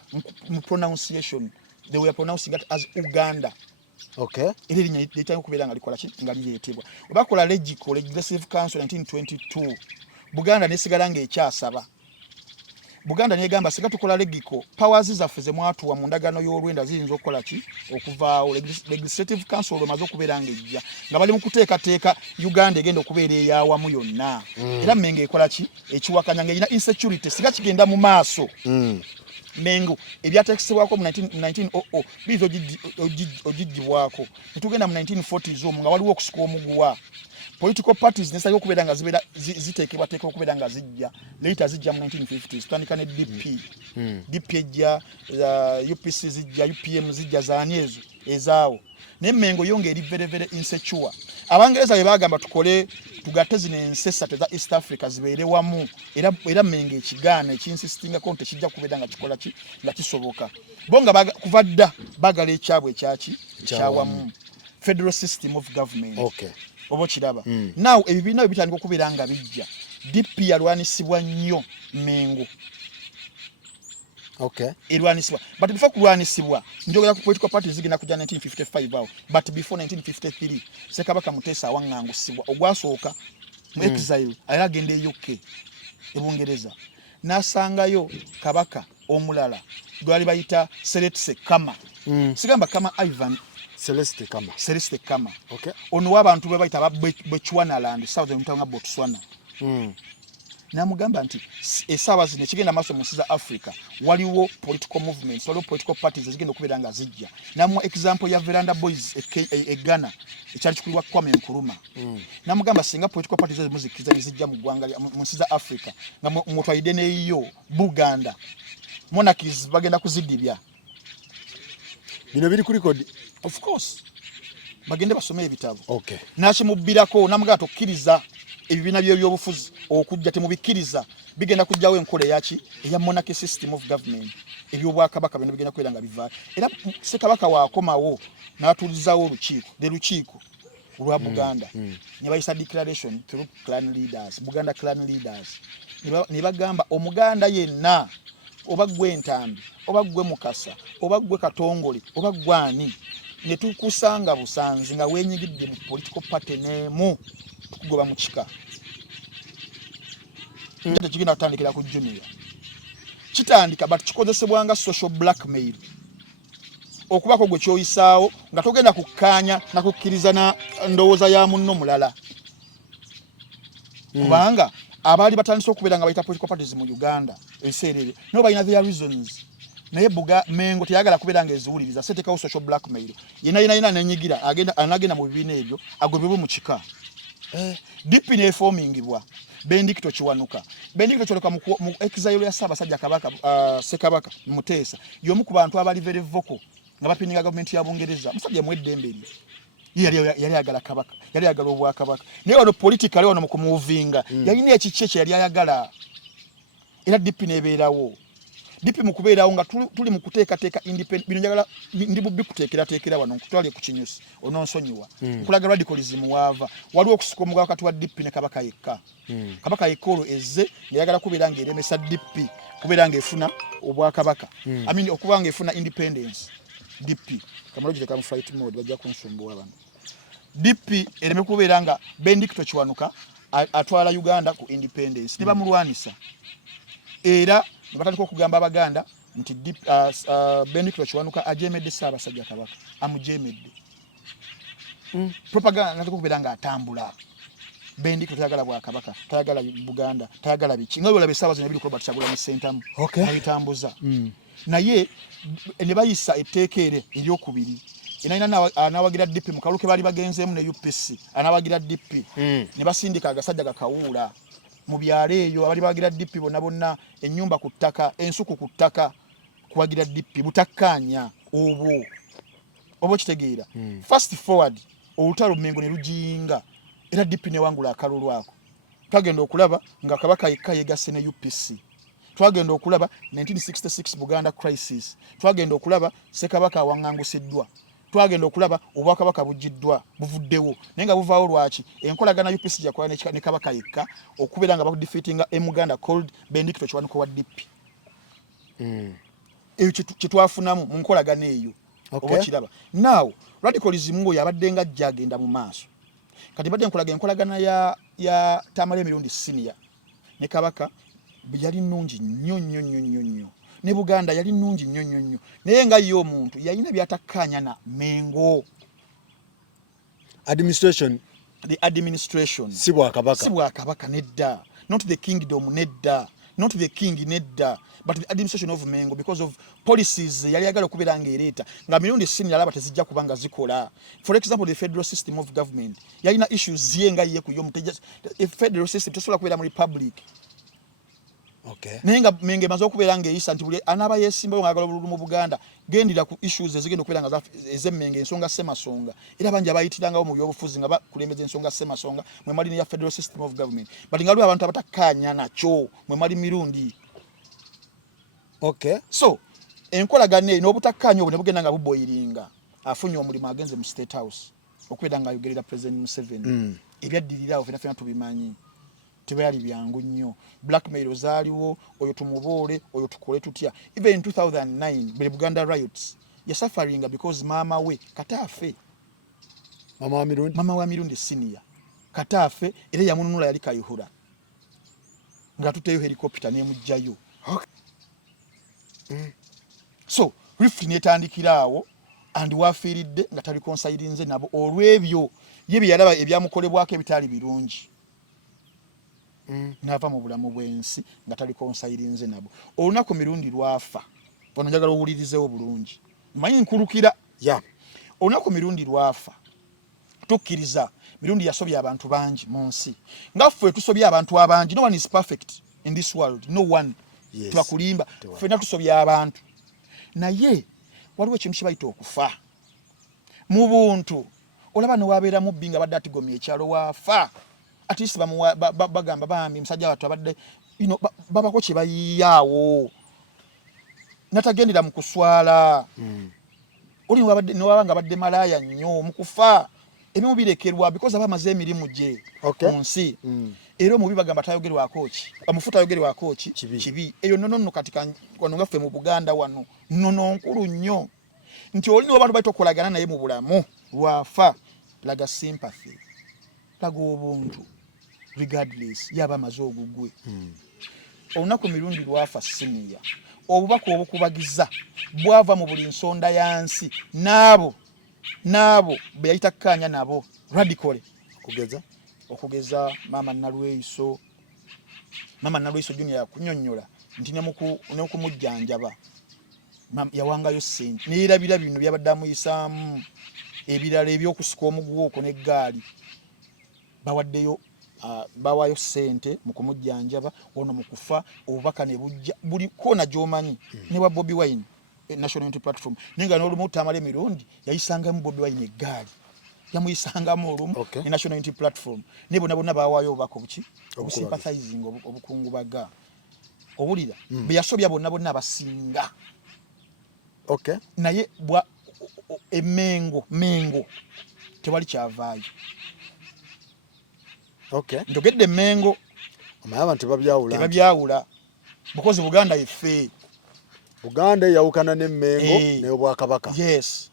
mu pronunciation they were pronouncing it as Uganda okay era linya litandika okubeera nga likola ki nga lireetebwa bakola legislative council 1922 Buganda nesigala nga ekyasaba Buganda negamba singa tukola legiko powers zaffe ze mwatuwa mu ndagano y'olwenda ziyinza okukola ki okuvaawo legislative council emaze okubeera nga ejja nga bali mu kuteekateeka Uganda egenda okubeera eyawamu yonna era Mengo ekola ki ekiwakanya nga erina insecurity singa kigenda mu maaso Mengo ebyateekesebwako mu 1900 bizo ogijjibwako netugenda mu 1940s nga waliwo okusika omuguwa political parties nesali okubeera nga zibeera ziteekebwateeka okubeera nga zijja later zijja mu 1950s tutandika ne DP ejja UPC zijja UPM zijja zaani ezo ezaawo naye Mengo yonga eri very insecure Abangereza bye bagamba tukole tugatte zino ensesa za East Africa zibeere wamu era Mengo ekigaana ekinsistinga konti kijja kubeera nga kikola ki nga kisoboka bonga kuva dda bagala ekyabwe kyawamu federal system of government okay obo kiraba now ebibiina bitandika okubeera nga bijja DP yalwanisibwa nnyo Mengo okay irwanisibwa but before kulwanisibwa njogera ku political parties zigenda kujja 1955 awo but before 1953 Ssekabaka Muteesa awangangusibwa ogwasooka mu exile ayagenda e UK ebungereza nasangayo kabaka omulala gwali bayita Celeste Kama sigamba Kama Ivan Celeste Kama okay ono w'abantu be bayita Bechuanaland southern town of Botswana namugamba nti esaawa zino ekigenda maaso mu nsi za Africa waliwo political movements waliwo political parties ezigenda okubeera nga zijja namwa example ya Veranda Boys e Ghana ekyali kikulirwa Kwame Nkrumah namugamba singa political parties ezo muzikiriza ezijja mu ggwanga mu nsi za Africa nga mwotwalidde neyo Buganda monarchies bagenda kuzidibya bino biri ku record of course bagende basome ebitabo okay nakimubbirako namugaa tokkiriza ebibiina by'ebyobufuzi okujja temubikiriza bigenda kujjawo enkola yaki eya monarchy system of government ebyobwakabaka bino bigenda kwera nga biva era Ssekabaka waakomawo n'atulizawo olukiiko olwa Buganda ne bayisa declaration through clan leaders Buganda clan leaders ne bagamba omuganda yenna oba gwe Ntambi oba gwe Mukasa oba gwe Katongole oba gwani ne tukusanga busanzi nga wenyigidde mu political party neemu tukugoba mu kika ndate kigenda kutandikira ku junior kitandika but kikozesebwanga social blackmail okubako gwe kyoyisaawo nga togenda kukkaanya na kukkiriza na ndowooza ya munno mulala kubanga abaali batandise okubeera nga bayita political parties mu Uganda ebiseera no balina their reasons naye Mengo teyagala kubeera nga eziwuliriza setekawo social blackmail yena nenyigira anagenda mu bibiina ebyo agobebwe mu kika DP ne formingibwa Bendikito Kiwanuka kyoloka mu exile ya Ssaabasajja Kabaka Ssekabaka Muteesa y'omu ku bantu abali very vocal nga bapininga government ya Bungereza musajja mwedembe yali agala kabaka yali agala obwakabaka naye ono politically ono mu kumuvinga yalina ekikyekye yali ayagala era DP nebeerawo DP mu kubeerawo nga tuli mu kuteekateeka independent bino njagala ndi bubbi kuteekera wano nkutwale ku kinyusi ononsonyiwa nkulaga radicalism wava waliwo okusuka omuga wakati wa DP ne kabaka yekka kabaka yekolo ezze yagala kubeera nga eremesa DP kubeera nga efuna obwakabaka okuba nga efuna independence DP kamaloji ka fight mode bajja kunsumbuwa abantu DP ereme kubeera nga Bendikito Kiwanuka atwala Uganda ku independence ne bamulwanisa era nibatandika okugamba Abaganda nti Bendikito Kiwanuka ajemedde Ssaabasajja Kabaka amujemedde propaganda nataka okubeera nga atambula Bendikito tayagala bwakabaka tayagala Buganda tayagala biki nga bwolabe Ssaabasajja nebiri Robert Kyagulanyi Ssentamu nabitambuza naye ne bayisa etteekere eryokubiri inaina anawagira DP mu kaluke bali bagenzeemu ne UPC anawagira DP ne basindika agasajja gakawula mu byalo eyo abali bagira DP bonna ennyumba ku ttaka ensuku ku ttaka kuwagira DP butakkanya obo kitegeera fast forward olutalo Mengo ne lujinga era DP ne wangula akalulu ako twagenda okulaba nga kabaka yekka yegasse ne UPC twagenda okulaba 1966 Buganda crisis twagenda okulaba Ssekabaka awangangusiddwa twagenda okulaba obwakabaka bujiddwa buvuddewo naye nga buvaawo lwaki enkolagana UPC jakola ne kabaka yekka okubeera nga bakudefeatinga Muganda called Bendikito Kiwanuka wa DP eyo kyetwafunamu mu nkolagana eyo oba kiraba now radicalism ngo yabadde nga jagenda mu maaso kati badde enkolagana ya Tamale Mirundi senior ne kabaka yali nnungi nnyo ne Buganda yali nnungi nnyo naye nga yo omuntu yalina byatakkanya na Mengo administration the administration si bwakabaka nedda not the kingdom nedda not the king nedda but the administration of Mengo because of policies yali yagala okubeera nga ereeta nga Mirundi senior alaba tezijja kubanga zikola for example the federal system of government yalina issues yenga ye ku yomuteja federal system tesobola kubeera mu republic nenga Menge mazo okubeera nga eyisa nti buli anaba yesimbawo ngagala obululu mu Buganda gendira ku issues ezigenda okubeera nga ez'Emmenge ensonga Ssemasonga era banja bayitirangawo mu byobufuzi nga bakulembeza ensonga Ssemasonga mwe mali ya federal system of government but ngalu abantu abatakkaanya nakyo mwe mali Mirundi so enkolagana n'obutakkaanya obwo ne bugenda nga buboyiringa afunye omulimu agenze mu State House okubeera nga ayogerera President Museveni ebyaddirirawo fena tubimanyi tebali byangu nnyo blackmail zaaliwo oyo tumuboole oyo tukole tutya even in 2009 bele Buganda riots ya suffering because mama we katafe mama wa Mirundi senior katafe era yamununula yali kayihura nga tuteyo helicopter ne mujjayo so rift netandikiraawo and wafiiridde nga tali considered nabo olwebyo yebi yalaba ebyamukolebwako ebitali birungi nava mu bulamu bw'ensi nga tali considered nabo olunaku Mirundi lwafa wano njagala owulirizewo bulungi manyi nkulukira olunaku Mirundi lwafa tukkiriza Mirundi yasobya abantu bangi mu nsi nga ffe tusobya abantu abangi no one is perfect in this world no one twakulimba ffenna tusobya abantu naye waliwo ekintu kibayita okufa mu buntu olaba newabeera mubbi nga badde atigomya ekyalo waafa at least bagamba bambi musajja wattu abadde babako kye bayiyaawo natagendera mu kuswala oli newaba nga badde malaaya nnyo mu kufa ebimu birekerwa because aba amaze emirimu gye ku nsi era omubi bagamba tayogerwako ki omufuta ayogerwako ki kibi eyo nno kati wano ngaffe mu Buganda wano nnono nkulu nnyo nti oli n'abantu bayita okolagana naye mu bulamu lwafa laga sympathy laga obuntu regardless yaba amaze ogugwe olunaku mirundi lwafa siniya obubaka obukubagiza bwava mu buli nsonda yansi naabo be yayita kkanya nabo radically okugeza mama Nalweiso Junior yakunyonnyola nti ne kumujjanjaba yawangayo ssente neerabira bino byabadde amuyisaamu ebirala ebyokusika omuguwa okwo n'eggaali bawaddeyo bawayo ssente mu kumujjanjaba ono mu kufa obubaka ne bujja buli koona gy'omanyi ne wa Bobi Wine National Unity Platform nenga n'olumu Tamale mirundi yayisangamu Bobi Wine eggaali yamuyisangamu olumu ne National Unity Platform ne bonna bawayo obubaka obuki obusympathizing obukungubaga owulira be yasobya bonna abasinga naye emengo tewali kyavaayo njogedde Mengo abantu tebabyawula because Buganda ife Buganda yawukana ne Mengo ne Obwakabaka yes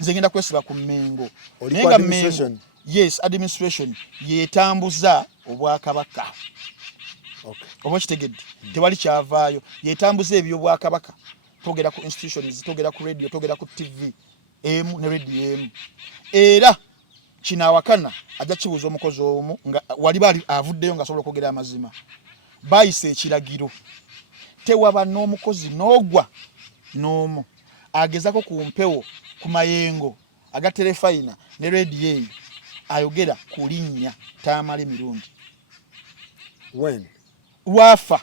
nze ngenda kwesiba ku Mengo administration administration yetambuza Obwakabaka oba kitegedde tewali kyavaayo yetambuza ebyo Obwakabaka togera ku institutions togera ku radio togera ku TV ne radio era kinawakana ajja kibuuza omukozi omu nga wali bali avuddeyo nga asobola okwogera amazima bayise ekiragiro tewaba n'omukozi n'ogwa n'omu agezako ku mpewo ku mayengo aga telefayina ne radio ayogera ku linnya Tamale mirundi wafa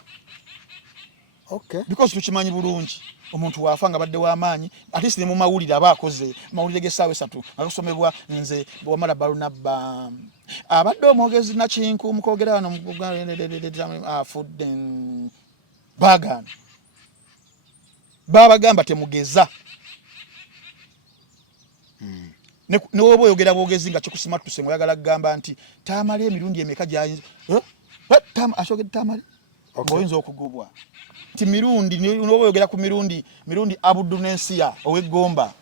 because tukimanyi bulungi omuntu wafa nga badde w'amaanyi at least ne mu mawulire aba akoze mawulire g'essaawa 3 agasomebwa nze Wamala Barunaba abadde omwogezi Nakinku mukogera wano afudde bagana babagamba temugeza ne woba oyogera bwogezi nga kikusimatuse ngoyagala kugamba nti Tamale emirundi emeka gyayinza ashogedde Tamale oyinza okugubwa ti mirundi noba oyogera ku mirundi Abudunensiya ow'Eggomba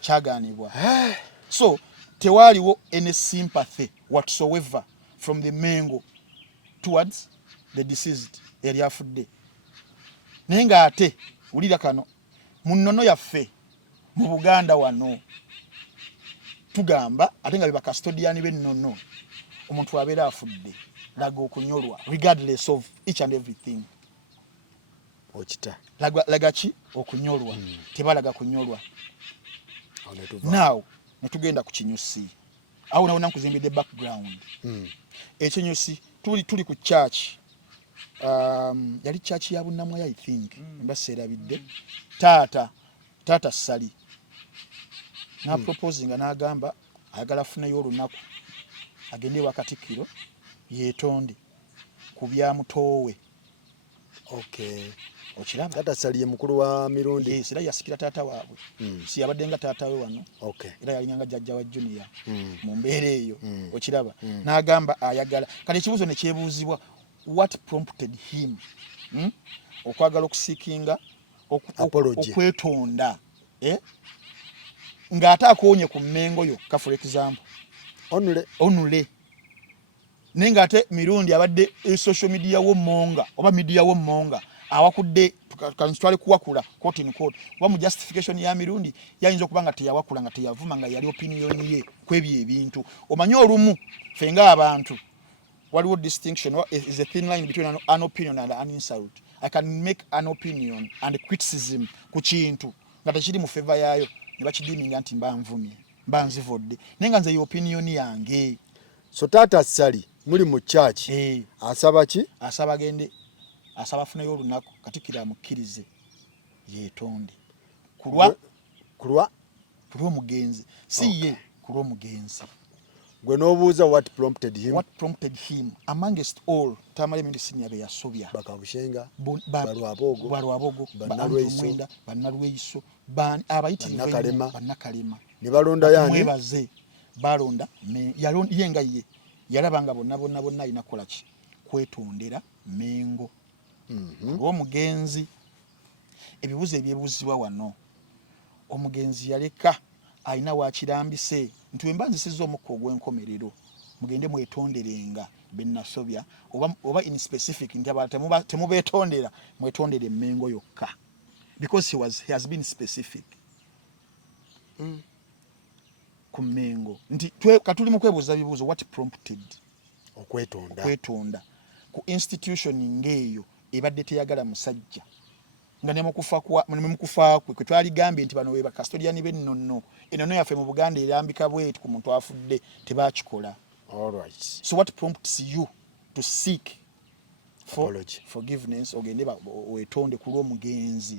kyaganibwa so tewaliwo any sympathy whatsoever from the Mengo towards the deceased yali afudde naye nga ate wulira kano mu nnono yaffe mu Buganda wano tugamba ate nga beba custodian b'ennono omuntu abeera afudde laga okunyolwa regardless of each and everything okita laga ki okunyolwa tebalaga kunyolwa now netugenda ku Kinyusi awo nawo nankuzimbidde background ekinyusi tuli ku church yali church ya Bunnamwaya I think mbaserabidde tata Sali na proposing n'agamba ayagala funeyo olunaku agende wa Katikkiro yetonde ku bya mutowe okiraba tata Sali mukulu wa mirundi yes era yasikira tata waabwe si abadenga tata we wano era yalinyanga jjajja wa Junior mu mbeera eyo okiraba n'agamba ayagala kale ekibuzo ne kyebuuzibwa what prompted him okwagala okusikinga okwetonda ng'ate akoonye ku Mengo yokka for example onule naye ng'ate mirundi abadde social media w'ommonga oba media w'ommonga awakudde kanstwale kuwakula court in court wa mu justification ya mirundi yayinza okuba nga teyawakula nga teyavuma nga yali opinion ye kwebyo ebintu omanyi olumu fenga abantu waliwo distinction is a thin line between an opinion and an insult. I can make an opinion and criticism ku kintu nga tekiri mu favor yayo ne bakidiminga nti mbanvumye mbanzivodde nenga nze opinion yange. So tata Sali muri mu church asaba ki? Asaba gende asaba funa yo lunaku Katikkiro amukkirize yetonde kulwa omugenzi si ye kulwa omugenzi. Gwe n'obuuza what prompted him amongst all Tamale Medicine yabe yasobya Bakabushenga Balwabogo Bannalweiso abayitirivu Bannakalema ne balonda yani mwebaze balonda yenga ye yalabanga bonna alina kukola ki kwetondera Mengo olw'omugenzi. Ebibuzo ebyebuuzibwa wano omugenzi yaleka alina wakirambise nti bwe mba nzisizza omukka ogw'enkomerero mugende mwetonderenga bennasobya oba in specific nti abantu temubeetondera mwetondere Mengo yokka because he has been specific ku Mengo nti katuli mu kwebuuza bibuuzo what prompted okwetonda ku institution ng'eyo ebadde teyagala musajja nga ne mukufa kwe twaligambye nti bano we bakastodiani b'ennono ennono yaffe mu Buganda erambika bwetu ku muntu afudde tebakikola. All right. So what prompts you to seek forgiveness ogende wetonde ku lw'omugenzi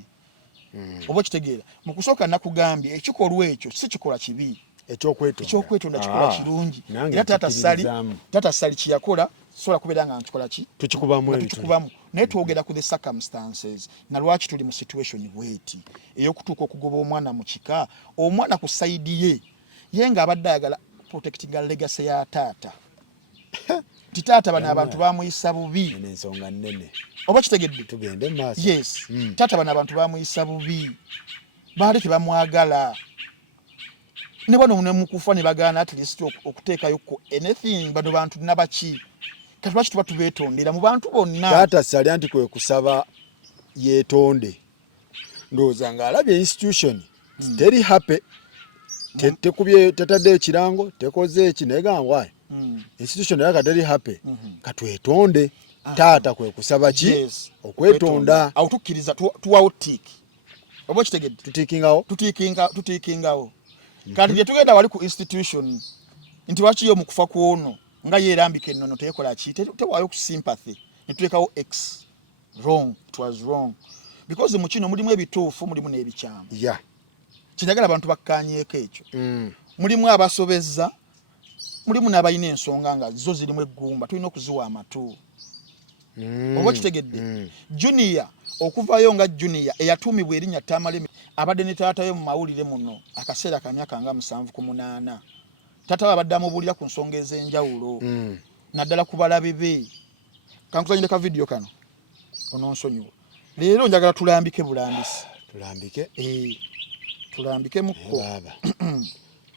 oba kitegeera mu kusooka nakugambye ekikolwa ekyo si kikola kibi ekyokwetonda kikola kirungi era tata sali kiyakola sola kubeera nga nkikola ki tukikubamu naye twogera ku the circumstances na lwaki tuli mu situation bweti ey'okutuuka okugoba omwana mu kika omwana ku sayidi ye nga abadde ayagala protecting legacy ya taata titaata bano abantu bamuyisa bubi n'ensonga nnene oba kitegedde tugende maaso yes taata bano abantu bamuyisa bubi baali tebamwagala ne bano ne mukufa ne bagaana at least okuteekayo anything bano bantu nabaki kati lwaki tuba tubeetondera mu bantu bonna. Taata salya nti kwe kusaba yeetonde ndowooza ng'alabye institution teri happy tekubye tatadde ekirango tekoze eki naye gangwaye institution yaka teri happy katwetonde taata kwe kusaba ki okwetonda awo tukkiriza tuwawotiki oba kitegedde tutiikingawo kati bye tugenda wali ku institution nti wakiyo mu kufa kw'ono nga yeerambika ennono teyekola ki tewaayo ku sympathy netulekawo x wrong, it was wrong because mu kino mulimu ebituufu mulimu n'ebikyamu kinjagala abantu bakkaanyeeko ekyo mulimu abasobezza mulimu n'abalina ensonga nga zo zirimu eggumba tulina okuziwa amatu oba kitegedde junior okuvayo nga junior eyatuumibwa erinnya Tamale abadde ne taatayo mu mawulire muno akaseera ka myaka nga 7 ku 8 taata abadde amubuulira ku nsonga ez'enjawulo naddala ku balabe be kankuzanyire ka video kano ononsonyiwa leero njagala tulambike bulambisi tulambike mukko baba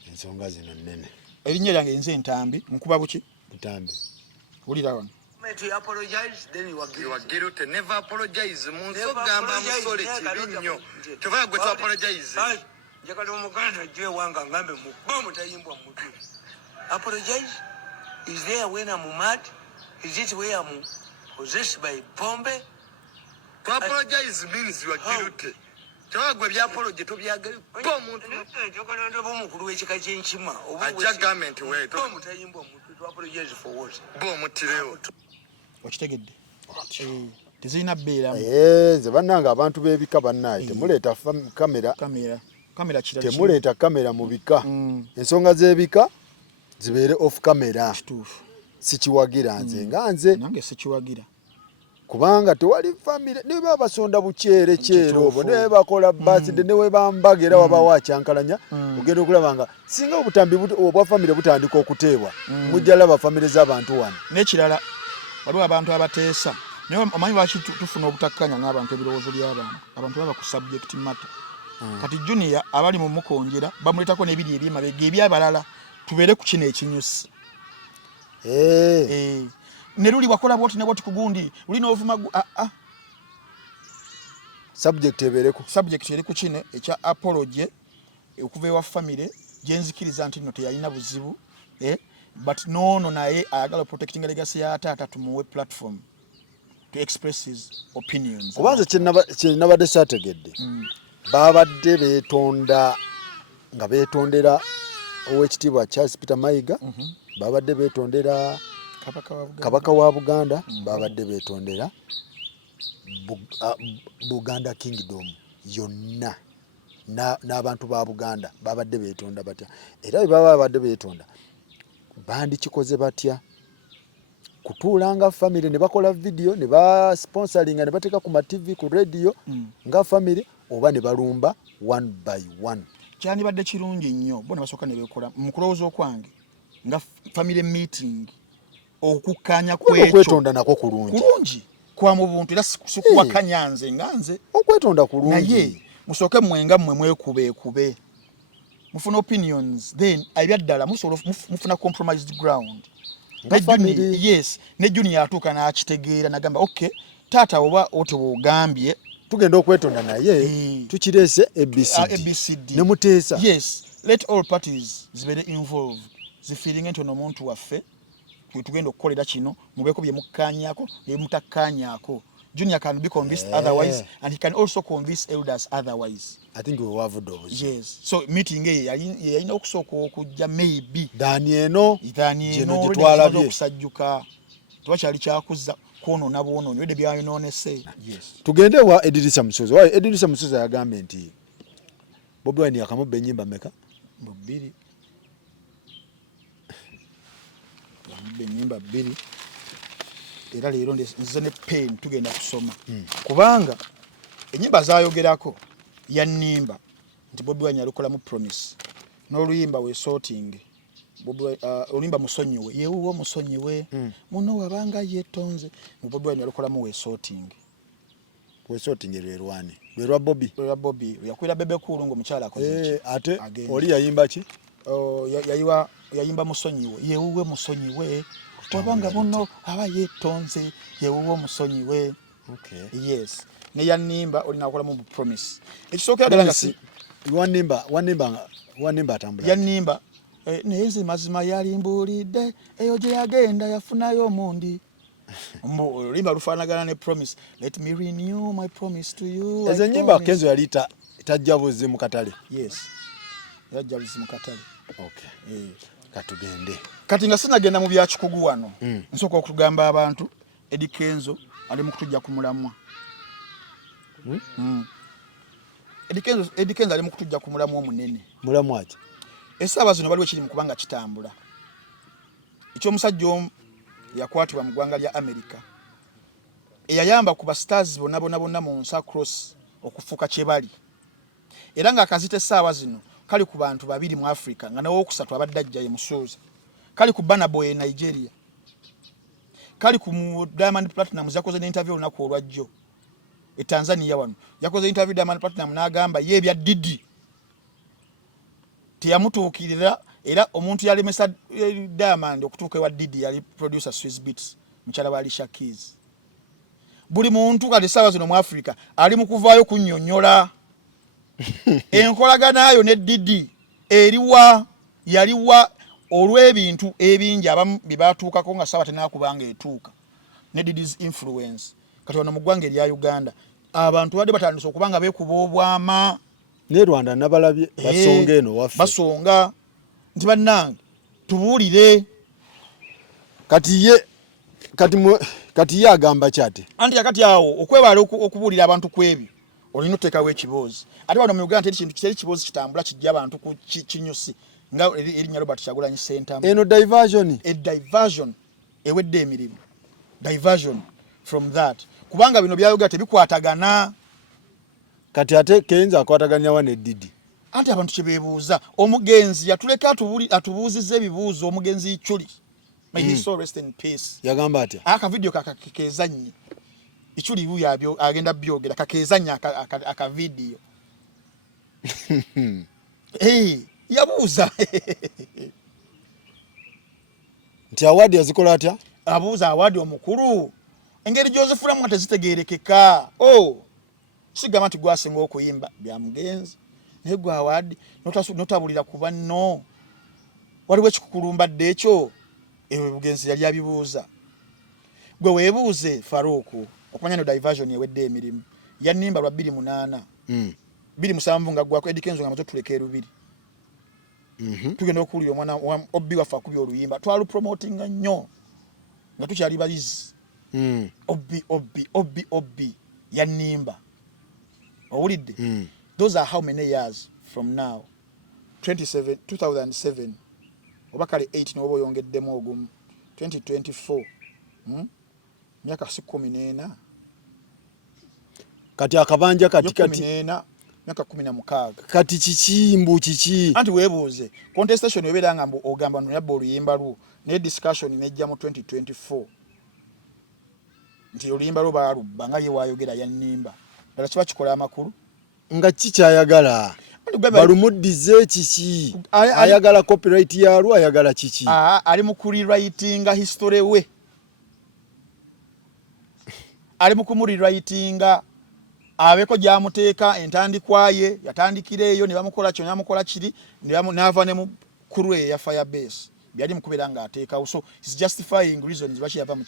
ensonga zino nnene erinnya lyange nze Ntambi nkuba buki Ntambi wulira wano to apologize, then you are guilty. Never apologize. Munso gamba musole kibinyo. Tova gwe to apologize. Jakalo muganda je wanga ngambe mu bomu tayimbwa mutu. Apologize? Is there when I'm mad? Is it where I'm possessed by bombe? To apologize means you are guilty. Tova gwe bya apology to byagala bomu. Jakalo ndo bomu kulu ekika kyenchima. Oba government we to bomu tayimbwa mutu. To apologize for what? Bomu tireo. Okitegedde tezirina bbeeramu ze bannanga abantu b'ebika bannaye temuleeta kamera temuleeta kamera mu bika ensonga z'ebika zibeere off kamera sikiwagira nze nga nze nange sikiwagira kubanga tewali famire ne babasonda bukyere kyero obo ne bakola birthday ne we bambaga era wabawa kyankalanya ogenda okulaba nga singa obutambi obwa famire butandika okuteebwa mujja laba famire z'abantu wano n'ekirala waliwo abantu abateesa naye omanyi lwaki tufuna obutakkanya n'abantu ebirowoozo by'abantu abantu baba ku subject matter kati junior abali mu mukonjera bamuleetako n'ebiri ebyemabega ebyabalala tubeere ku kino ekinyusi ne luli wakola bwoti ne bwoti ku gundi lulina ovuma subject eri ku kino ekya apology okuva ewa famire gyenzikiriza nti nno teyalina buzibu but no naye ayagala protecting legacy ya taata tumuwe platform to express his opinions kubanza kyenabadde saategedde babadde beetonda nga beetondera owekitiibwa Charles Peter Mayiga babadde beetondera kabaka wa Buganda babadde beetondera Buganda Kingdom yonna n'abantu ba Buganda babadde beetonda batya era bwe baba babadde beetonda bandikikoze batya kutuula nga family ne bakola video ne ba sponsoringa ne bateeka ku ma TV ku radio nga family oba ne balumba one by one. Kyandibadde kirungi nnyo bona basooka ne beekola mu kulowooza okwange nga family meeting okukkaanya kwekyo okwetonda nako kulungi kwa mu buntu era sikuwakanya nze nga nze okwetonda kulungi naye musooke mwenga mmwe mwekube mufuna opinions then ebyaddala mufuna compromised ground. Yes, ne Junior atuuka n'akitegeera nagamba okay taata oba otobogambye tugenda okwetonda naye tukireese ABCD ne muteesa. Yes, let all parties zibeere involved zifiiringa nti ono muntu waffe tugenda okukolera kino mubeeko bye mukkaanyaako ne mutakkaanyaako. Junior can be convinced otherwise and he can also convince elders otherwise. I think we have those. Yes. So meeting yalina okusooka okujja maybe Danieno twalabye okusajjuka twakyali kyakuzza kwonoona bwonoonyi wedde byayonoonese. Yes. Tugende wa Edrisa Musoza. Wayi Edrisa Musoza yagambye nti Bobi Wine yakamubba ennyimba mmeka? Bbiri. Yamubba ennyimba bbiri. Era leero nze ne pen tugenda kusoma kubanga ennyimba zaayogerako yannimba nti Bobi Wine alukolamu promise n'oluyimba weesootinge oluyimba musonyiwe yeewuwo musonyiwe muno wabanga yeetonze mu Bobi Wine alukolamu weesootinge lwerwani lwerwa Bobi yakwira Bebe Cool ng'omukyala akoze ate oli yayimba ki? Yayimba musonyiwe yeewuwe musonyiwe wabanga muno aba yeetonze yeewuwo musonyiwe. Yes. Ne yannimba olina akola mu promise. Ekisookera ddala si wannimba atambula. Yannimba naye nze mazima yalimbuulidde eyo gye yagenda yafunayo omundi. Oluyimba lufaanagana ne promise. Let me renew my promise to you. Ezo ennyimba Kenzo yali tajjabuzi mu katale. Yes. Yajjabuzi mu katale. Okay. Katugende. Kati nga sinagenda mu byakikugu wano nsooka okugamba abantu Eddie Kenzo ali mu kutujja ku mulamwa. Eddie Kenzo ali mu kutujja ku mulamwa omunene. Mulamwa ki? Essaawa zino baliwo ekiri mu kubanga kitambula. Ekyomusajja omu yakwatibwa mu ggwanga lya America eyayamba ku bastars bonna mu nsa cross okufuuka kye bali era ng'akazita essaawa zino kali ku bantu babiri mu Africa nga n'owookusatu abadde ajja ye Musuuza, kali ku Burna Boy e Nigeria, kali ku Diamond Platinum yakoze n'interview olunaku olwajjo e Tanzania wano yakoze interview Diamond Platinum n'agamba ye ebya Didi teyamutuukirira era omuntu yalemesa Diamond okutuuka ewa Didi yali producer Swizz Beatz mukyala wa Alicia Keys. Buli muntu kati essaawa zino mu Africa ali mu kuvaayo kunnyonnyola enkolagana ayo ne Didi eriwa yaliwa olw'ebintu ebingi abamu bye baatuukako nga ssaawa tenaakubanga etuuka ne Didi's influence. Kati wano mu ggwanga erya Uganda abantu badde batandise okubanga beekuba obwama ne Rwanda nabalabye basonga eno waffe basonga nti bannange tubuulire kati ye agamba kyate anti yakati awo okwebala okubuulira abantu kwebyo olina oteekawo ekiboozi ate wano mu Uganda teri kintu kiteri kiboozi kitambula kijja abantu ku kinyusi nga erinnya Robert Kyagulanyi Ssentamu. Eno diversion ewedde emirimu diversion from that kubanga bino byayogera tebikwatagana. Kati ate Kenzo akwataganya wa ne Didi anti abantu kyebeebuuza omugenzi yatuleka atubuuzizza ebibuuzo omugenzi Ichuli may his soul rest in peace yagamba atya aka video kakeezannyi Ichuli huyo agenda byogera kakeezannyi aka video yabuuza nti awadi yazikola atya abuuza awadi omukulu engeri gyozifulamu nga tezitegeerekeka sigamba nti gwasinga okuyimba bya mugenzi naye gwe awadi notabulira ku banno waliwo ekikukulumbadde ekyo ewe bugenzi yali abibuuza gwe weebuuze Faruku okumanya no diversion ewedde emirimu yannimba lwa 28 27 nga gwako Eddie Kenzo nga mazo tuleka erubiri tugenda okuwulira omwana Obbi waffe akubye oluyimba twalupromotinga nnyo nga tukyali balizi Obbi yannimba owulidde Those are how many years from now? 2007 oba kale 8 n'oba oyongeddemu ogumu 2024 myaka 14 kati akabanja kati myaka 16 kati kikimbu kiki anti weebuuze contestation ebeera nga ogamba nonyabba oluyimba lwo naye discussion nejja mu 2024 nti oluyimba lwo baalubba nga ye waayogera yannimba ddala kiba kikola amakulu nga kikyayagala balumuddize kiki ayagala copyright yalwo ayagala kiki ali mu kurewritinga history we ali mu kumurewritinga abeko gyamuteeka entandikwaye yatandikira eyo ne bamukola kyo namukola kiri n'ava ne mu kurwe ya Firebase byali mukubera nga ateekawo so is justifying reasons lwaki yava mu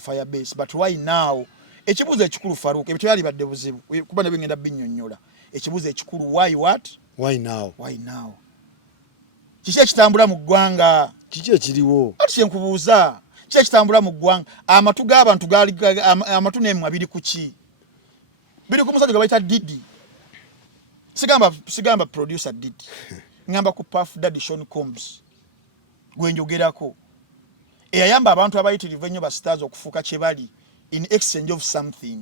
Firebase but why now ekibuuzo ekikulu Farouk ebyo byali badde buzibu kuba ne bingenda binnyonnyola ekibuuzo ekikulu why now kiki ekitambula mu ggwanga kiki ekiriwo ati kyenkubuuza kiki ekitambula mu ggwanga amatu g'abantu gaali amatu n'emimwa biri ku ki biri ku musajja gwe bayita Didi sigamba producer Didi ngamba ku Puff Daddy Sean Combs gwe njogerako eyayamba abantu abayitirivu ennyo ba stars okufuuka kye bali in exchange of something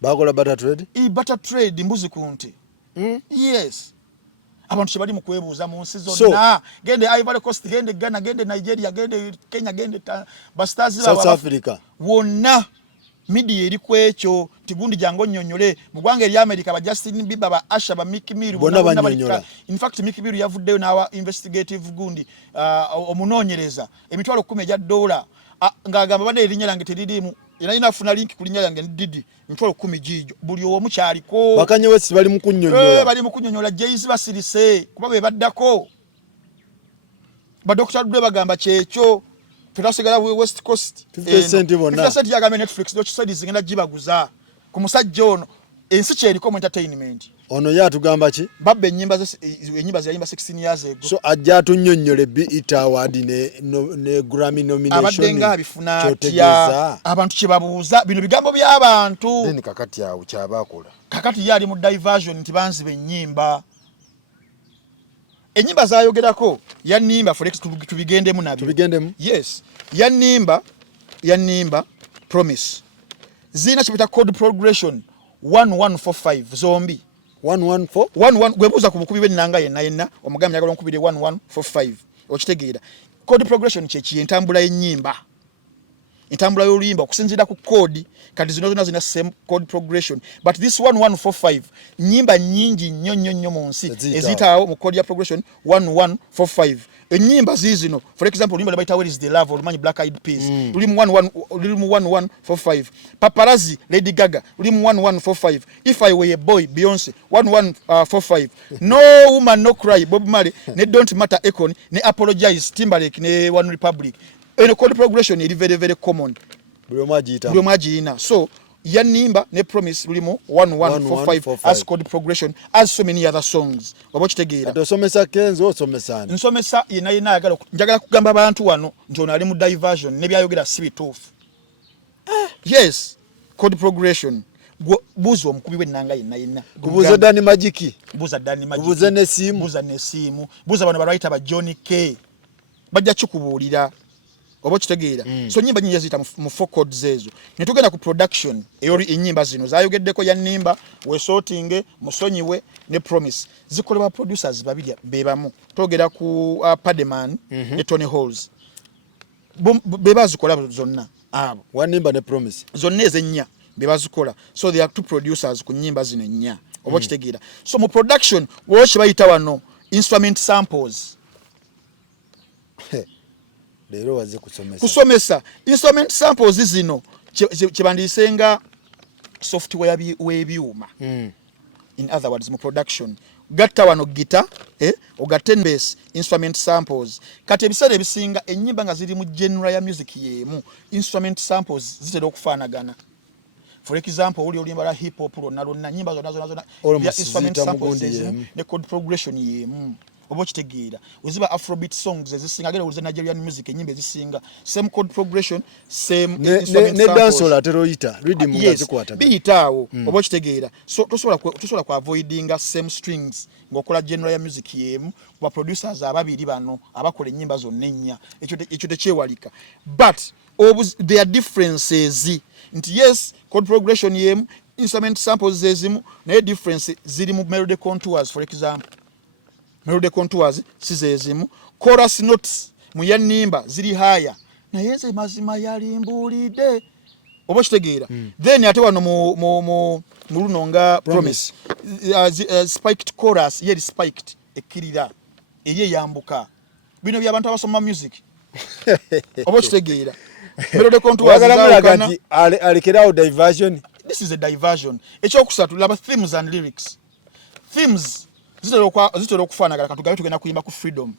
bakola butter trade mbuzi ku nte yes abantu kye bali mu kwebuuza mu nsi zonna gende Ivory Coast gende Ghana gende Nigeria gende Kenya gende ba stars South Africa wonna media eri kwekyo tigundi jango nnyonyole mu ggwanga eri America ba Justin Bieber ba Asha ba Mickey Mill in fact Mickey Mill yavuddeyo n'awa investigative gundi omunoonyereza emitwalo 10 ejja $, ng'agamba bane erinnya lyange teririimu era inafuna link ku linnya lyange Didi emitwalo 10 gijo buli omu kyaliko bakanye wesi bali mu kunnyonnyola bali mu kunnyonnyola Jay-Z basirise kuba be baddako ba Dr. Dre bagamba kyekyo tutasigala West Coast 50 cent bonna 50 cent yagame Netflix do kisadi zingenda jibaguza ku musajja ono ensi kyeriko mu entertainment ono yatugamba ki babbe enyimba zayimba 16 years ago so ajja tunnyonnyole BET Award ne Grammy nomination abadenga abifuna atya abantu kyebabuuza bino bigambo by'abantu then kakati awo kyabakola kakati yali mu diversion nti banzibe ennyimba enyimba zayogerako yannimba forex tubigendemu nabyo yes yannimba promise zina kibita code progression 1145 zombi 11 gwebuuza ku bukubi bw'ennanga yenna omugambi yagala onkubire 1145 okitegeera code progression kye entambula y'ennyimba entambula y'oluyimba okusinziira ku code kati zina same code progression but this 1145 nyimba nyingi nnyo mu nsi eziyitaawo mu code ya progression 1145 enyimba zizino for example oluyimba lwebayita Where is the Love olumanyi Black Eyed Peas lulimu 1145 Paparazzi Lady Gaga lulimu 1145 If I Were a Boy Beyonce 1145 No Woman No Cry Bob Marley ne Don't Matter Akon ne Apologize Timberlake ne One Republic eno code progression is very very common buli omu agiyina so yannimba ne promise lulimu 1145 as code progression as so many other songs oba kitegeera atosomesa Kenzo osomesani nsomesa yina njagala kugamba abantu wano nti ono ali mu diversion ne byayogera si bituufu yes code progression buuza omukubi w'ennanga yenna kubuuza Dani Magiki buuza nesiimu buuza bano balwayita ba Johnny K bajja kikubuulira oba kitegeera so nyimba nyingi yazita mu 4 codes ezo ne tugenda ku production eyori enyimba zino zayogeddeko yannimba wesortinge musonyiwe ne promise zikolebwa producers babiri bebamu togera ku Pademan ne Tony Halls bebazikola zonna abo wannimba ne promise zonna ezennya bebazikola so they are two producers ku nyimba zino ennya oba kitegeera so mu production woche bayita wano instrument samples lero waze kusomesa instrument samples zino kibandisenga software webyuma in other words mu production gatta wano guitar ogatta bass instrument samples kati ebiseera ebisinga ennyimba nga ziri mu genre ya music yemu instrument samples zitera okufaanagana for example uli oluyimba lwa hip hop lwonna nyimba zonna instrument samples ne code progression yemu obo kitegeera weziba afrobeat songs ezisinga agera ulize Nigerian music enyimbe ezisinga same chord progression same ne dancehall ateroyita rhythm ngazikwata biyitaawo obo kitegeera so tosobola ku avoidinga same strings ngokola general ya music yemu wa producers ababiri bano abakola ennyimba zonna ennya ekyo tekyewalika but there are differences nti yes chord progression yemu instrument samples zezimu naye difference ziri mu melody contours for example melody contours sizezimu chorus notes mu yanimba ziri higher naye nze mazima yalimbulide obo kitegeera then ate wano mu lunonga promise spiked chorus yeri spiked ekirira eye yambuka bino byabantu abasoma music obo kitegeera melody contours wagala alekerawo diversion. This is a diversion. Ekyokusatu laba themes and lyrics. Themes zitera okufaanagana katugabe tugenda kuyimba ku freedom.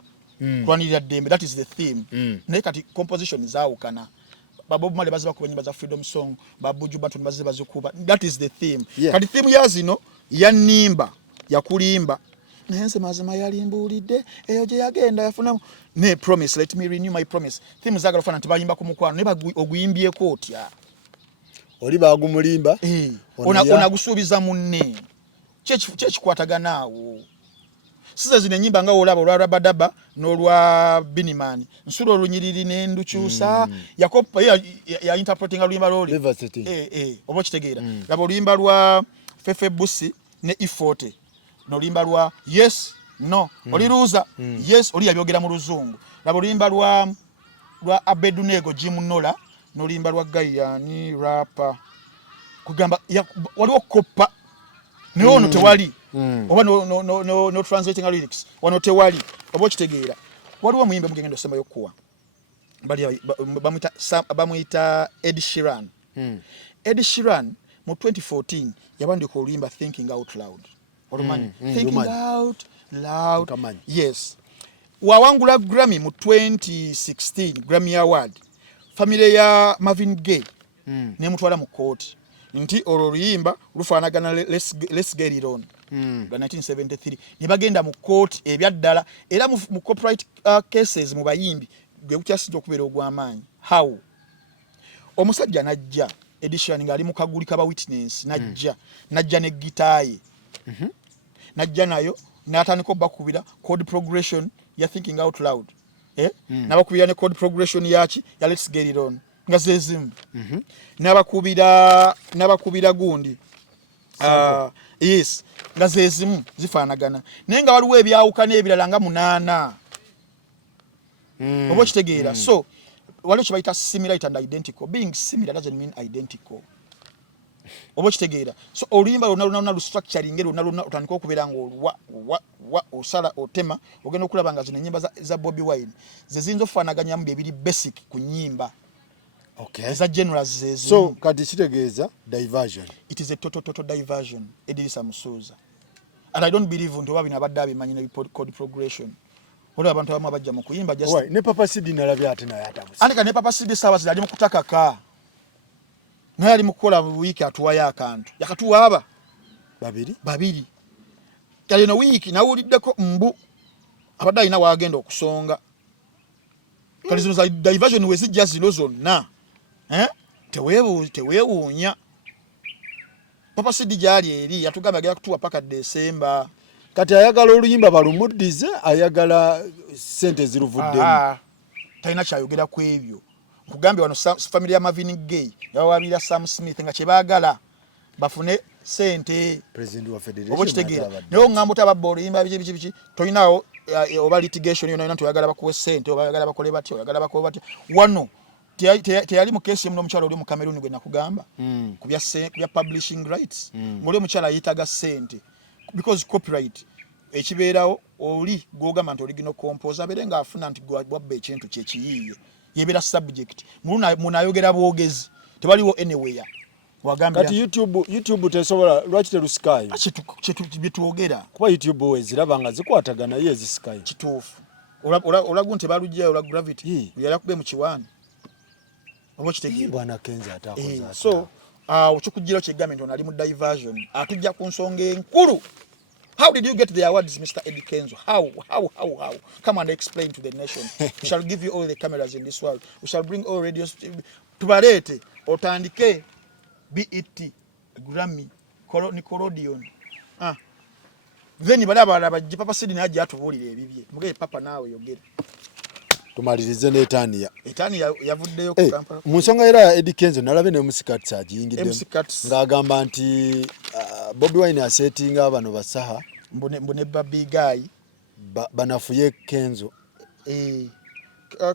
Twanirira dembe, that is the theme. Naye kati composition zaawukana. Babob Marley baziba ku nyimba za freedom song, Babuju Banton baziba zikuba. That is the theme. Yeah. Kati theme yazino ya nimba ya kulimba. Nayense mazima yalimbulide eyo je yagenda yafuna ne promise let me renew my promise. Themes zagala fana tibayimba ku mukwano ne oguyimbyeko otya. Oli bagumulimba onagusuubiza munne kyekikwataganaawo size zino ennyimba nga olaba olwa Rabadaba n'olwa Biniman nsula olunyiriri n'endukyusa yakopa ya interpretinga oluyimba lwoli oba kitegeera laba oluyimba lwa Fefe Busi ne Ifote n'oluyimba lwa yes no oliruuza yes oli yabyogera mu luzungu laba oluyimba lwa Abedunego Jim Nola nolimba lwa Gayani rapa kugamba waliwo koppa ne ono tewali oba no translating lyrics wano tewali obo kitegeera waliwo muyimbe mugendo sema yokuwa bali bamuita Ed Sheeran Ed Sheeran mu 2014 yabandika oluyimba thinking out loud olumanyi thinking out loud yes wawangula Grammy mu 2016 Grammy Award family ya Marvin Gaye ne mutwala mu court nti oluyimba lufaanagana let's get it on 1973 ne bagenda mu court ebyaddala era mu copyright cases mu bayimbi gwe kukyasiza okubeera ogw'amaanyi how omusajja najja edition ngali mu kaguli kaba witness najja ne gitaaye najja nayo n'atandika bakubira chord progression ya thinking out loud nabakubira ne chord progression yachi ya let's get it on nga zezimu nabakubira gundi yes nga zezimu zifaanagana naye nga waliwo ebyawukana ebirala nga 8 obo kitegeera so waliwo kibayita similar and identical being similar doesn't mean identical obo kitegeera so oluyimba luna lustructuring luna utandika okubeera nga osala otema ogenda okulaba nga zino ennyimba za Bobby Wine zeziyinza okufaanaganya mu bibiri basic ku nnyimba eza generals zezo so kati kitegeeza diversion it is a total diversion Edisa Musuuza and I don't believe nti wabina abadde abimanyi ne chord progression olwo abantu abamu abajja mu kuyimba just ne Papa Sidi nalabya ate naye atabusa andika ne Papa Sidi sawa zali mu kutakaka naye ali mu kukola wiiki atuwayo akantu yakatuwa aba babiri kale no wiiki nawuliddeko mbu abadde alina waagenda okusonga kale zino za diversion wezijja zino zonna teweewuunya Papa Sidi gyali eri yatugamba agenda kutuwa paka December kati ayagala oluyimba balumuddize ayagala sente ziruvuddemu talina kyayogera ku ebyo nkugambye wano family ya Marvin Gaye yawabira Sam Smith nga kyebaagala bafune sente president wa federation obo kitegeera naye oŋŋamba tababba oluyimba biki tolinawo oba litigation yona yona toyagala bakuwe sente oba oyagala bakole batya oyagala bakole batya wano teyali mu kesi muno omukyala oli mu Cameroon gwe nakugamba ku bya publishing rights ng'oli omukyala ayitaga sente because copyright ekibeerawo oli gwogamba nti original composer abeere ng'afuna nti wabba ekintu kyekiyiiye yebeera subject munayogera bwogezi tebaliwo anywhere wagambye kati YouTube tesobola lwaki teruskayo byetwogera kuba YouTube weziraba nga zikwatagana ye ezisikayo kituufu olagu nti balujjayo ola gravity yali akube mu kiwaani oba kitegeera bwana Kenza atakoza so okikugira kyegambye nti ono ali mu diversion atujja ku nsonga enkulu How did you get the awards, Mr. Eddie Kenzo? How? Come and explain to the nation. We shall give you all the cameras in this world. We shall bring all radios. Tubalete, otandike, BET, Grammy, Nickelodeon. Then balaba Papa Sidini aje atubulire ebibye. Muge papa nawe yogere. Tumalirize ne Etania. Etania yavuddeyo ku Kampala. Mu nsonga era Eddie Kenzo nalabe ne Musikats agiyingidde. Ng'agamba nti Bobi Wine asetinga abano basaha. Mbone Babi Guy. Banafuye Kenzo.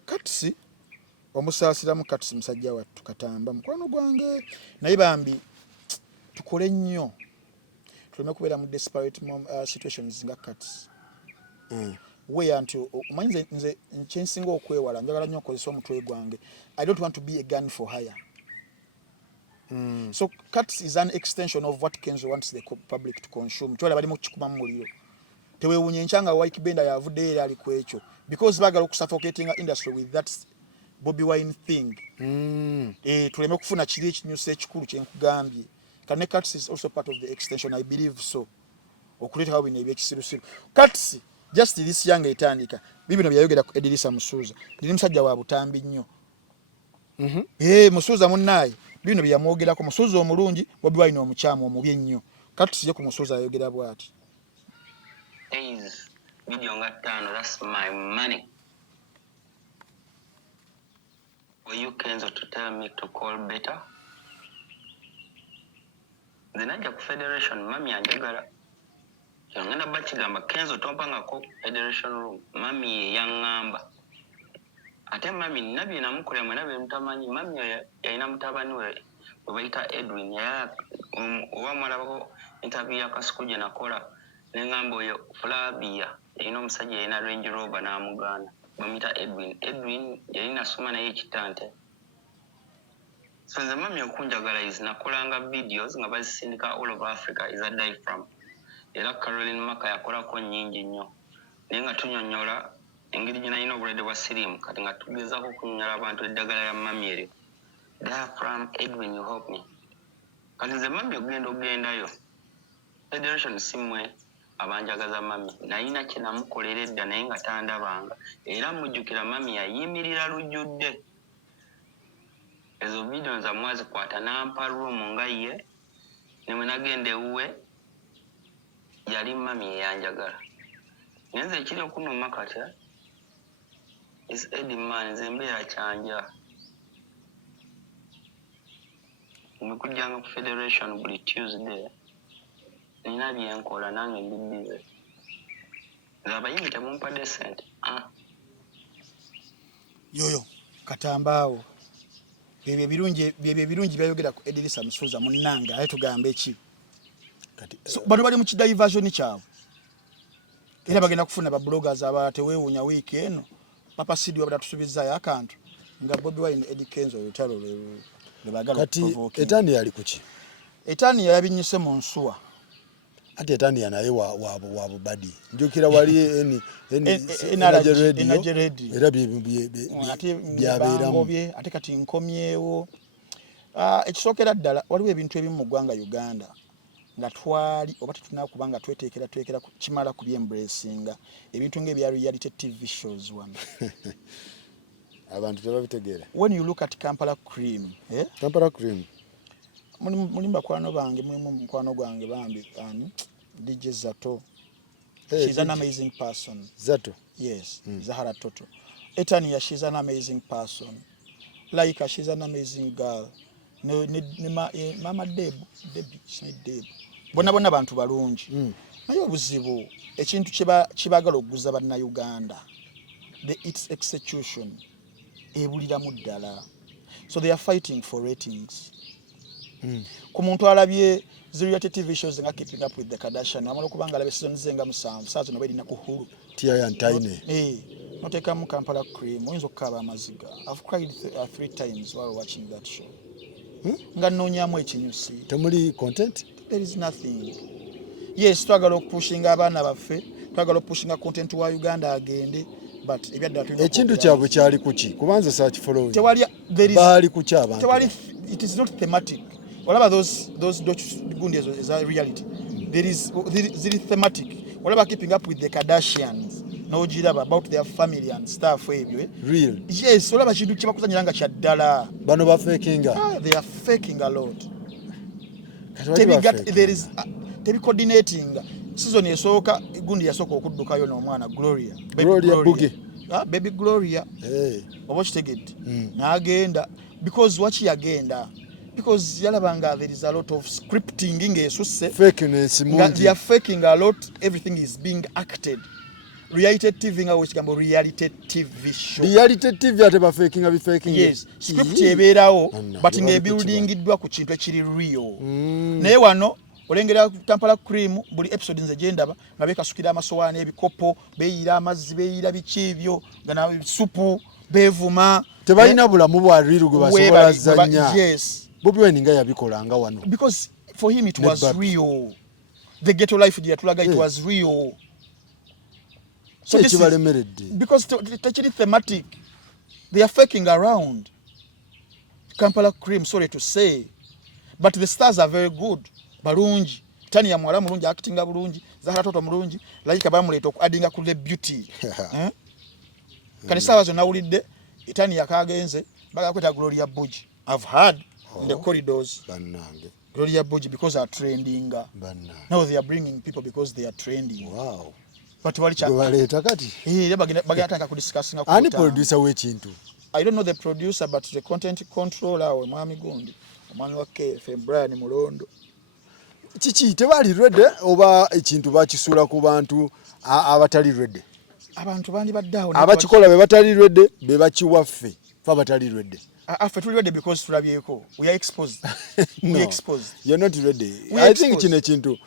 Katsi omusaasiramu Katsi musajja wattu Katamba mukwano gwange naye bambi tukole nnyo tuleme kubeera mu desperate situations nga Katsi we anti omanyi nze nkinsinga okwewala njagala nnyo okozesa omutwe gwange. I don't want to be a gun for hire. So Katsi is an extension of what Kenzo wants the public to consume. Twala bali mu kikuma mu muliro tewewunye nchanga wa Kibenda yavudde era ali kwekyo because bagala okusuffocating industry with that Bobi Wine thing. Tuleme kufuna kiri ekinyusa ekikulu kyenkugambye. Katsi is also part of the extension, I believe so. Okuleta hawo bino ebyekisirusiru. Katsi just this young etandika bibino byayogera ku Edilisa Musuuza. Ndi musajja wa butambi nnyo. Musuuza munnaye bino byamwogerako Musuuza omulungi Bobi Wine omukyamu omubi ennyo. Katsi ye ku Musuuza ayogera bw'ati. Video nga 5, that's my money. For you Kenzo to tell me to call better. Zinaja ku federation mami anjagala. Yangenda bakigamba Kenzo tompanga ko federation room. Mami yangamba. Ate mami nabi namukole mwanabe mutamanyi mami yalina mutabani we bayita Edwin ya owamala bako interview yakasukuje nakola nengamba oyo Flavia yalina omusajja yalina Range Rover n'amugana bamuyita Edwin yalina soma naye ekitante. So nze mami okunjagala is nakolanga videos nga bazisindika all over Africa is a diaphragm. Era Caroline Maka yakolako nnyingi nnyo naye nga tunyonyola engeri gye nalina obulwadde bwa siriimu kati nga tugezaako okunyonyola abantu eddagala lya mami eryo. Diaphragm Edwin, you help me. Kati nze mami ogendayo federation simwe abanjagaza mami nalina kye namukolera edda naye nga tandabanga era mujjukira mami yayimirira lujjudde. Ezo video nza mwazikwata nampa room nga ye ne mwe nagenda ewuwe yali mami eyanjagala. Nze ekiri okunuma kati is Eddie man nze mbeera kyanja. Nkujjanga ku federation buli Tuesday nina byenkola nange mbibize. Abayimbi temumpa decent. Yoyo Katambaawo byebyo birungi byayogera ku Edilisa Musuuza munnanga aye tugambe eki kati bano bali mu kidiversion kyabwe era bagenda kufuna ba bloggers aba tewewunya week eno Papa Sidini wabada tusubizaayo akantu nga Bobi Wine Eddie Kenzo olutalo le bagala kati Etania yali kuki Etania yabinyise mu nsuwa ate Etania naye wa badi njukira wali energy radio era byabeeramu ate kati nkomyewo ekisookera ddala waliwo ebintu ebimu mu ggwanga Uganda nga twali oba tetunakubanga twetekera kimala ku byembracinga ebintu ng'ebya reality TV shows wano. Abantu tebabitegeera. When you look at Kampala Cream, Kampala Cream. Mulimba kwano bange mu mukwano gwange bambi DJ Zato. She's an amazing person. Zato. Yes, Zahara Toto. Etania, she's an amazing person. Laika, she's an amazing girl. Mama Debbie, bona bantu balungi. Naye obuzibu ekintu kibagala okuguza banna Uganda. Its execution ebulira mu ddala. So they are fighting for ratings. Ku muntu alabye reality TV shows nga Keeping Up with the Kardashian amala okubanga alabe season zenga 7 saazo nabali na ku Hulu. Tia ya ntaine. Noteka mu Kampala Cream oyinza okukaba amaziga. I've cried 3 times while watching that show. Nga nonyamu ekinyusi. Temuli content? There is nothing. Yes, twagala okupushinga abaana baffe, twagala okupushinga content wa Uganda agende, but ebyadda tulina. Ekintu kyabwe kyali kuki? Kubanza search follow. Tewali there is. Bali kuki abantu. Tewali, it is not thematic. Olaba those gundi is a reality. there is thematic. What about keeping up with the Kardashians? No jiraba about their family and stuff real. Yes, what about chintu chibakuzanyiranga kya ddala. Bano ba fakinga. They are faking a lot. There is coordinating. Season esooka gundi yasooka okuddukayo n'omwana Gloria. Baby Gloria. Hey. Oba kitegedde. N'agenda because waki yagenda? Because yalabanga there is a lot of scripting ng'esusse. Fakeness mungi. They are faking a lot. Everything is being acted. Reality TV nga wekigambo reality TV show. Reality TV ate ba faking faking. Yes. Script ebeerawo but ng'ebuildingiddwa ku kintu ekiri real. Naye wano olengera Kampala Cream buli episode nze gyendaba nga bekasukira amasowaani ebikopo beeyira amazzi beeyira biki ebyo gana supu beevuma tebalina bulamu bwa riru gwe basobola zanya. Yes. Bobi Wine nga yabikolanga wano. Because for him it was real. The ghetto life gye yatulaga it was real. So this is, because it's thematic. They are faking around. Kampala Cream, sorry to say. But the stars are very good. Barungi. Tani ya mwala mulungi, actinga bulungi. Zahara toto mulungi. Like bamuleto addinga ku the beauty. Kanisa wazo nawulidde. Tani ya kagenze. Baga kweta Gloria Buji. I've heard in the corridors. Banange. Gloria Buji because they are trending. Now they are bringing people because they are trending. Wow. But wali cha baleta kati bagata kudiscussing ani producer w'ekintu. I don't know the producer but the content controller we Mwami Gundi omwami wa KFM Brian Mulondo. Kiki tebali ready oba ekintu bakisula ku bantu abatali ready. Abantu bandi baddawo abakikola be batali ready be bakiwaffe fa batali ready. After tuli ready because tulabyeko we are exposed. No, we exposed. You're not ready. I think kino ekintu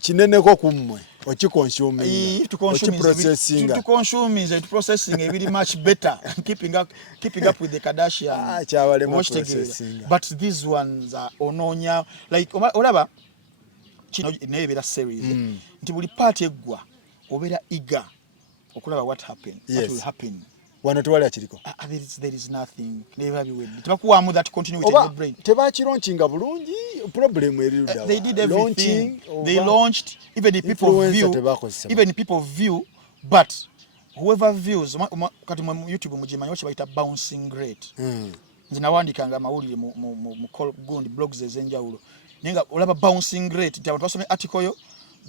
kineneko kummwe okikonsuming to consume is processing a very much better keeping up with the Kardashian. But these ones are ononya like olaba kino nebera series nti buli part eggwa obera eager okulaba what happened. Yes. What will happen. Wano tewali akiriko. There is nothing. Never be with. Tebakuwamu that continue with the brain. Tebakironchinga bulungi problem eri rudawa. They did everything. They launched even the people view but whoever views kati mu YouTube mujimanyi wachi baita bouncing rate. Zinawandikanga amawulire mu Gundi blogs ezenjawulo. Nenga olaba bouncing rate nti abantu basome article yo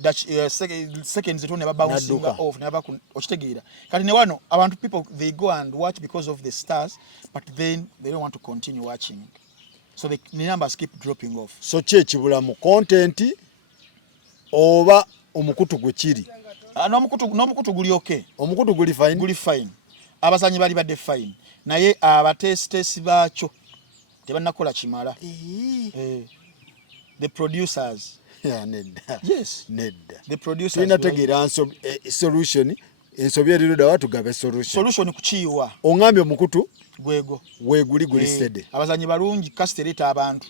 that seconds it never bouncing off never okitegeera kati ne wano abantu people they go and watch because of the stars but then they don't want to continue watching so the numbers keep dropping off. So kibula mu content oba omukutu gwe kiri n'omukutu guli okay omukutu guli fine abazanyi bali badde fine naye abatestesi baakyo tebannakola kimala the producers. Yeah, nedda. Yes. Nedda. The producers. Tunategeera solution ensobi eriruda watu gabe solution kuchiwa. Ongambye omukutu gweguli gulistede. Abazanyi balungi casterita abantu.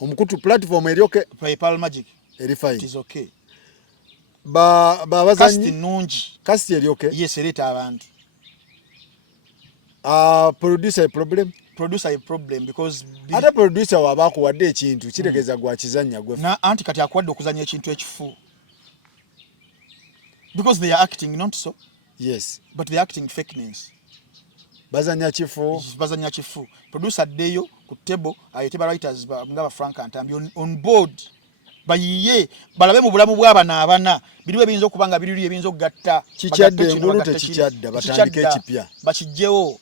Omukutu platform erioke PayPal Magic. Eri fine. It is okay. Bazanyi cast nungi. Cast erioke. Yes, erita abantu. Producer problem. Producer a problem because ate producer wabako wadde ekintu kiregeza gwa kizanya gwe na anti kati akwadde okuzanya ekintu ekifu because they are acting not so. Yes, but they are acting fakeness. Bazanya chifu producer deyo ku table ayeteba writers ngaba Frank Antambi on board bayiye balabe mu bulamu bw'abana abana biriwe binzo kubanga biriwe ebinzo gatta kikyadde ngulu tekikyadda batandike ekipya bakijjewo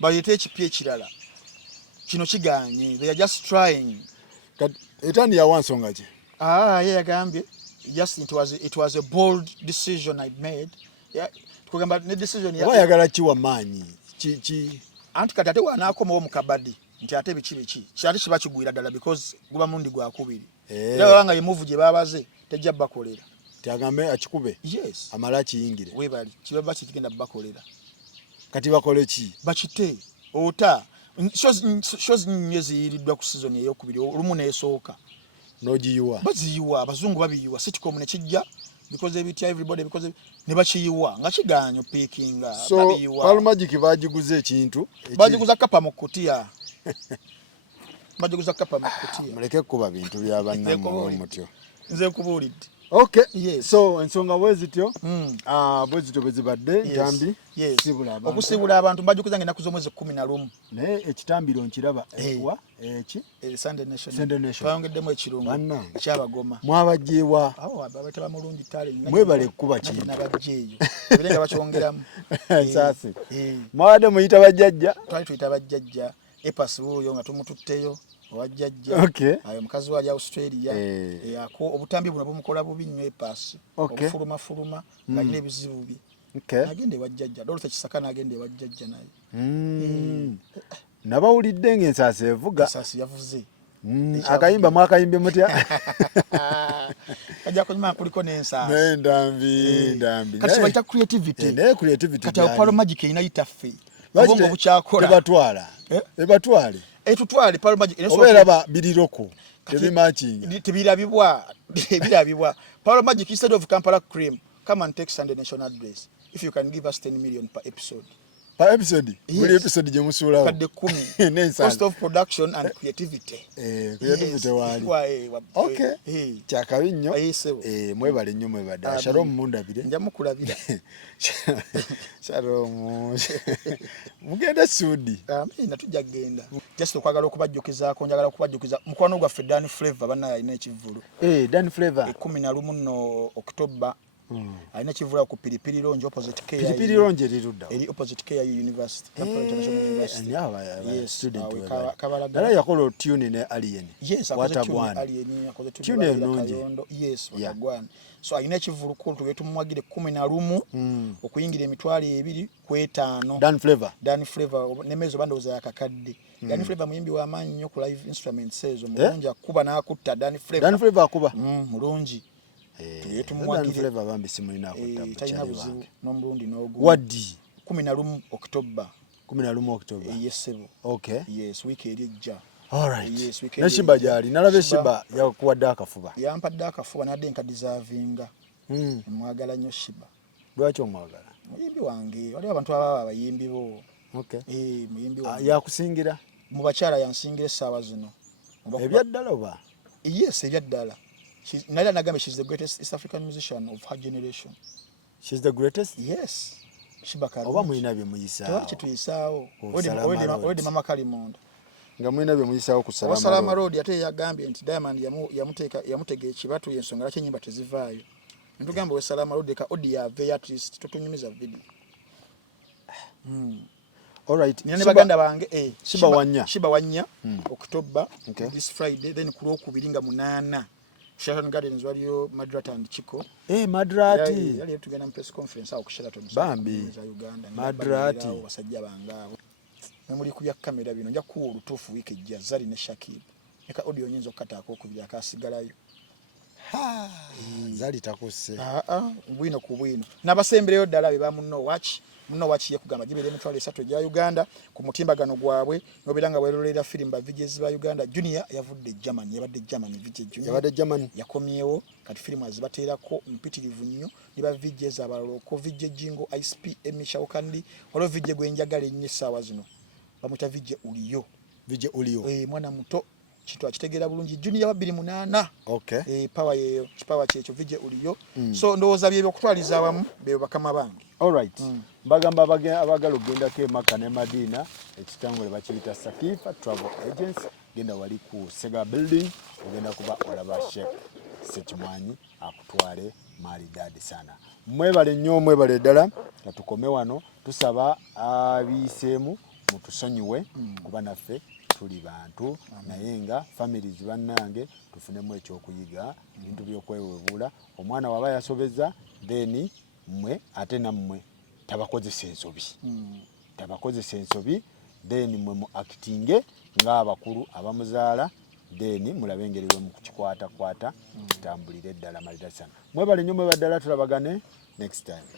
bayete ekipya ekirala kino kiganye they are just trying etani ya wansonga ki yagambye just it was a bold decision I made tukugamba ne decision ya wayagala kiwa manyi ki anti katate wanakomawo mu kabadi nti ate biki kyali kibakigwira ddala because guba mundi gwakubiri era wanga ye move gye babaze tejja bakolera tiagambe akikube yes amala kiyingire webali kibaba kigenda bakolera kati bakole ki bakite ota shows nyezi iriddwa ku season eyokubiri olumu neesooka nogiyiwa baziyiwa abazungu babiyiwa sitcom ne kijja because ebitya everybody because ne bakiyiwa nga kiganyo pickinga babiyiwa Pal Magic bagiguze ekintu bagiguza kapa mu kutiya bagiguza kapa mu kutiya muleke kuba bintu bya bannamu mutyo nze kubuulidde. Okay. Yes. So ensonga bwezityo bwezityo bwezibadde ntambi sibula abantu. Okusibula abantu mbajjukiza ngenda kuza omwezi 11. Naye ekitambiro nkiraba ekwa Sunday Nation. Sunday Nation. Twayongeddemu ekirungo ky'abagoma. Mwabajjeewa. Awo abataba mulungi tale. Mwebale kuba kintu. Nabajjeeyo. Ebirenga bakyongeramu. Nsasi. Mwabadde muyita bajjajja. Twali tuyita bajjajja. Epasi wuuyo nga tumututteyo. Wajjajja. Okay. Ayo mukazi wa Australia. Ako obutambi buno bumukola bubi nnyo epasi. Obufuluma nga nyine ebizibu bi. Okay. Agende wajjajja. Dorothy Kisakana agende wajjajja naye. Nabawulidde ng'ensasi evuga. Ensasi yavuze. Akayimba mwakayimbe mutya? Kajja kunyuma kuliko n'ensasi. Ndambi. Kati bayita creativity. Ne creativity. Kati Apollo Magic ina yitaffe. Obongo bukyakola. Tebatwala. Ebatwale. Etutwale Apollo Magic. Obeeraba biriroko. Tebimakinga. Tebirabibwa. Apollo Magic instead of Kampala cream, come and take Sunday National Dress. If you can give us 10 million per episode. Per episode? Buli episode gye musulawo. Kadde 10. Cost of production and creativity. Creativity wali. Okay. Kyakabi nnyo. Mwebale nnyo mwebadde. Shalom mundabire. Nja mukulabira. Shalom. Mugenda Sudi. Amina tujja genda. Just okwagala okubajjukizaako njagala okubajjukiza mukwano gwaffe Dan Flavor bana alina ekivulu. Dan Flavor. 11 nno October. Alina ekivulu ku Pilipili Lonje opposite KIU. Pilipili Lonje lirudda. Eri opposite KIU University. Kampala International University. Yes, student we. Kabalaga. Dala yakola tune ne Alien. Yes, Watagwana. Alien yakoze tune ennungi. Yes, Watagwana. So alina ekivulu ku tugetu mwagire 11 okuyingira emitwalo 2 ku 5. Dan Flavor nemezo bandoza yakakadde. Dan Flavor muyimbi wa maanyi nnyo ku live instruments ezo mulungi akuba n'akutta Dan Flavor. Dan Flavor akuba. Mulungi. Dan Flavor bambi simulina akutta bukyali wange. N'omulundi n'ogu. Waddi 11 October. 11 October. Yes, sebo. Okay. Yes, week ejja. All right. Yes, ne Shiba jali. Nalabe Shiba yakuwadde akafuba. Yampadde akafuba nadde nka deservinga. Mwagala nnyo Shiba. Lwaki omwagala? Muyimbi wange. Wali abantu ababa abayimbi bo. Okay. Muyimbi wange. Yakusingira? Mu bakyala yansingira essaawa zino. Ebyaddala oba? Yes, ebyaddala. Nala nagambe she's the greatest East African musician of her generation. She's the greatest? Yes. Shiba Karungi. Oba mulina bye muyisaawo. Tewaki tuyisaawo. Odi mama Kalimonda. Nga mulina bye muyisaawo ku Salama Road ate yagambye nti Diamond yamutega ekibatu y'ensonga laki ennyimba tezivaayo. Ntugamba we Salama Road ka odi yave at least tutunyumiza video. All right. Nine baganda bange Shiba Wanya October this Friday then ku Lwokubiri nga 8. Sheraton Gardens waliyo Madrat and Chico. Madrati. Yali tugenda mu press conference awo ku Sheraton Bambi. Uganda. Madrati. Basajja bangabo. Memuli kubya kamera bino nja kuwa olutuufu wiki ejja Zari ne Shakib. Eka audio nyinza okukataako okubiri akasigalayo. Zari takuse. Bwino ku bwino. N'abasembereyo ddala be bamunno watch ye kugamba gibere emitwalo 3 egya Uganda ku mutimbagano gwabwe nobiranga bwerolera film ba VJs ba Uganda. Junior yavudde Germany yabadde Germany VJ Junior yabadde Germany yakomyewo kati film azibateerako mpitirivu nnyo niba VJs abaloko VJ Jingo ISP Emisha Okandi walo VJ gwenjagala ennyo essaawa zino bamuta VJ Uliyo mwana muto kitu akitegera bulungi Junior wa 28. Okay. Power kyekyo VJ Uliyo. So ndowooza bye okutwaliza awamu be bakama bange. All right. Bagamba abagala okugenda ke Maka ne Madina ekitangole bakiyita Sakifa Travel Agency genda wali ku Sega Building ogenda kuba olaba Sheikh Sekimwanyi akutwale mali dadi sana. Mwebale nnyo mwebale ddala natukome wano tusaba abiseemu mutusonyiwe kuba naffe tuli bantu naye nga families bannange tufunemu ekyokuyiga bintu by'okwewebula omwana waba yasobeza then mmwe ate nammwe tabakozesa ensobi then mmwe mu actinge ng'abakulu abamuzaala then mulabe engeri we mu kukikwata kitambulire ddala malira sana. Mwebale nnyo mwebaddala tulabagane next time.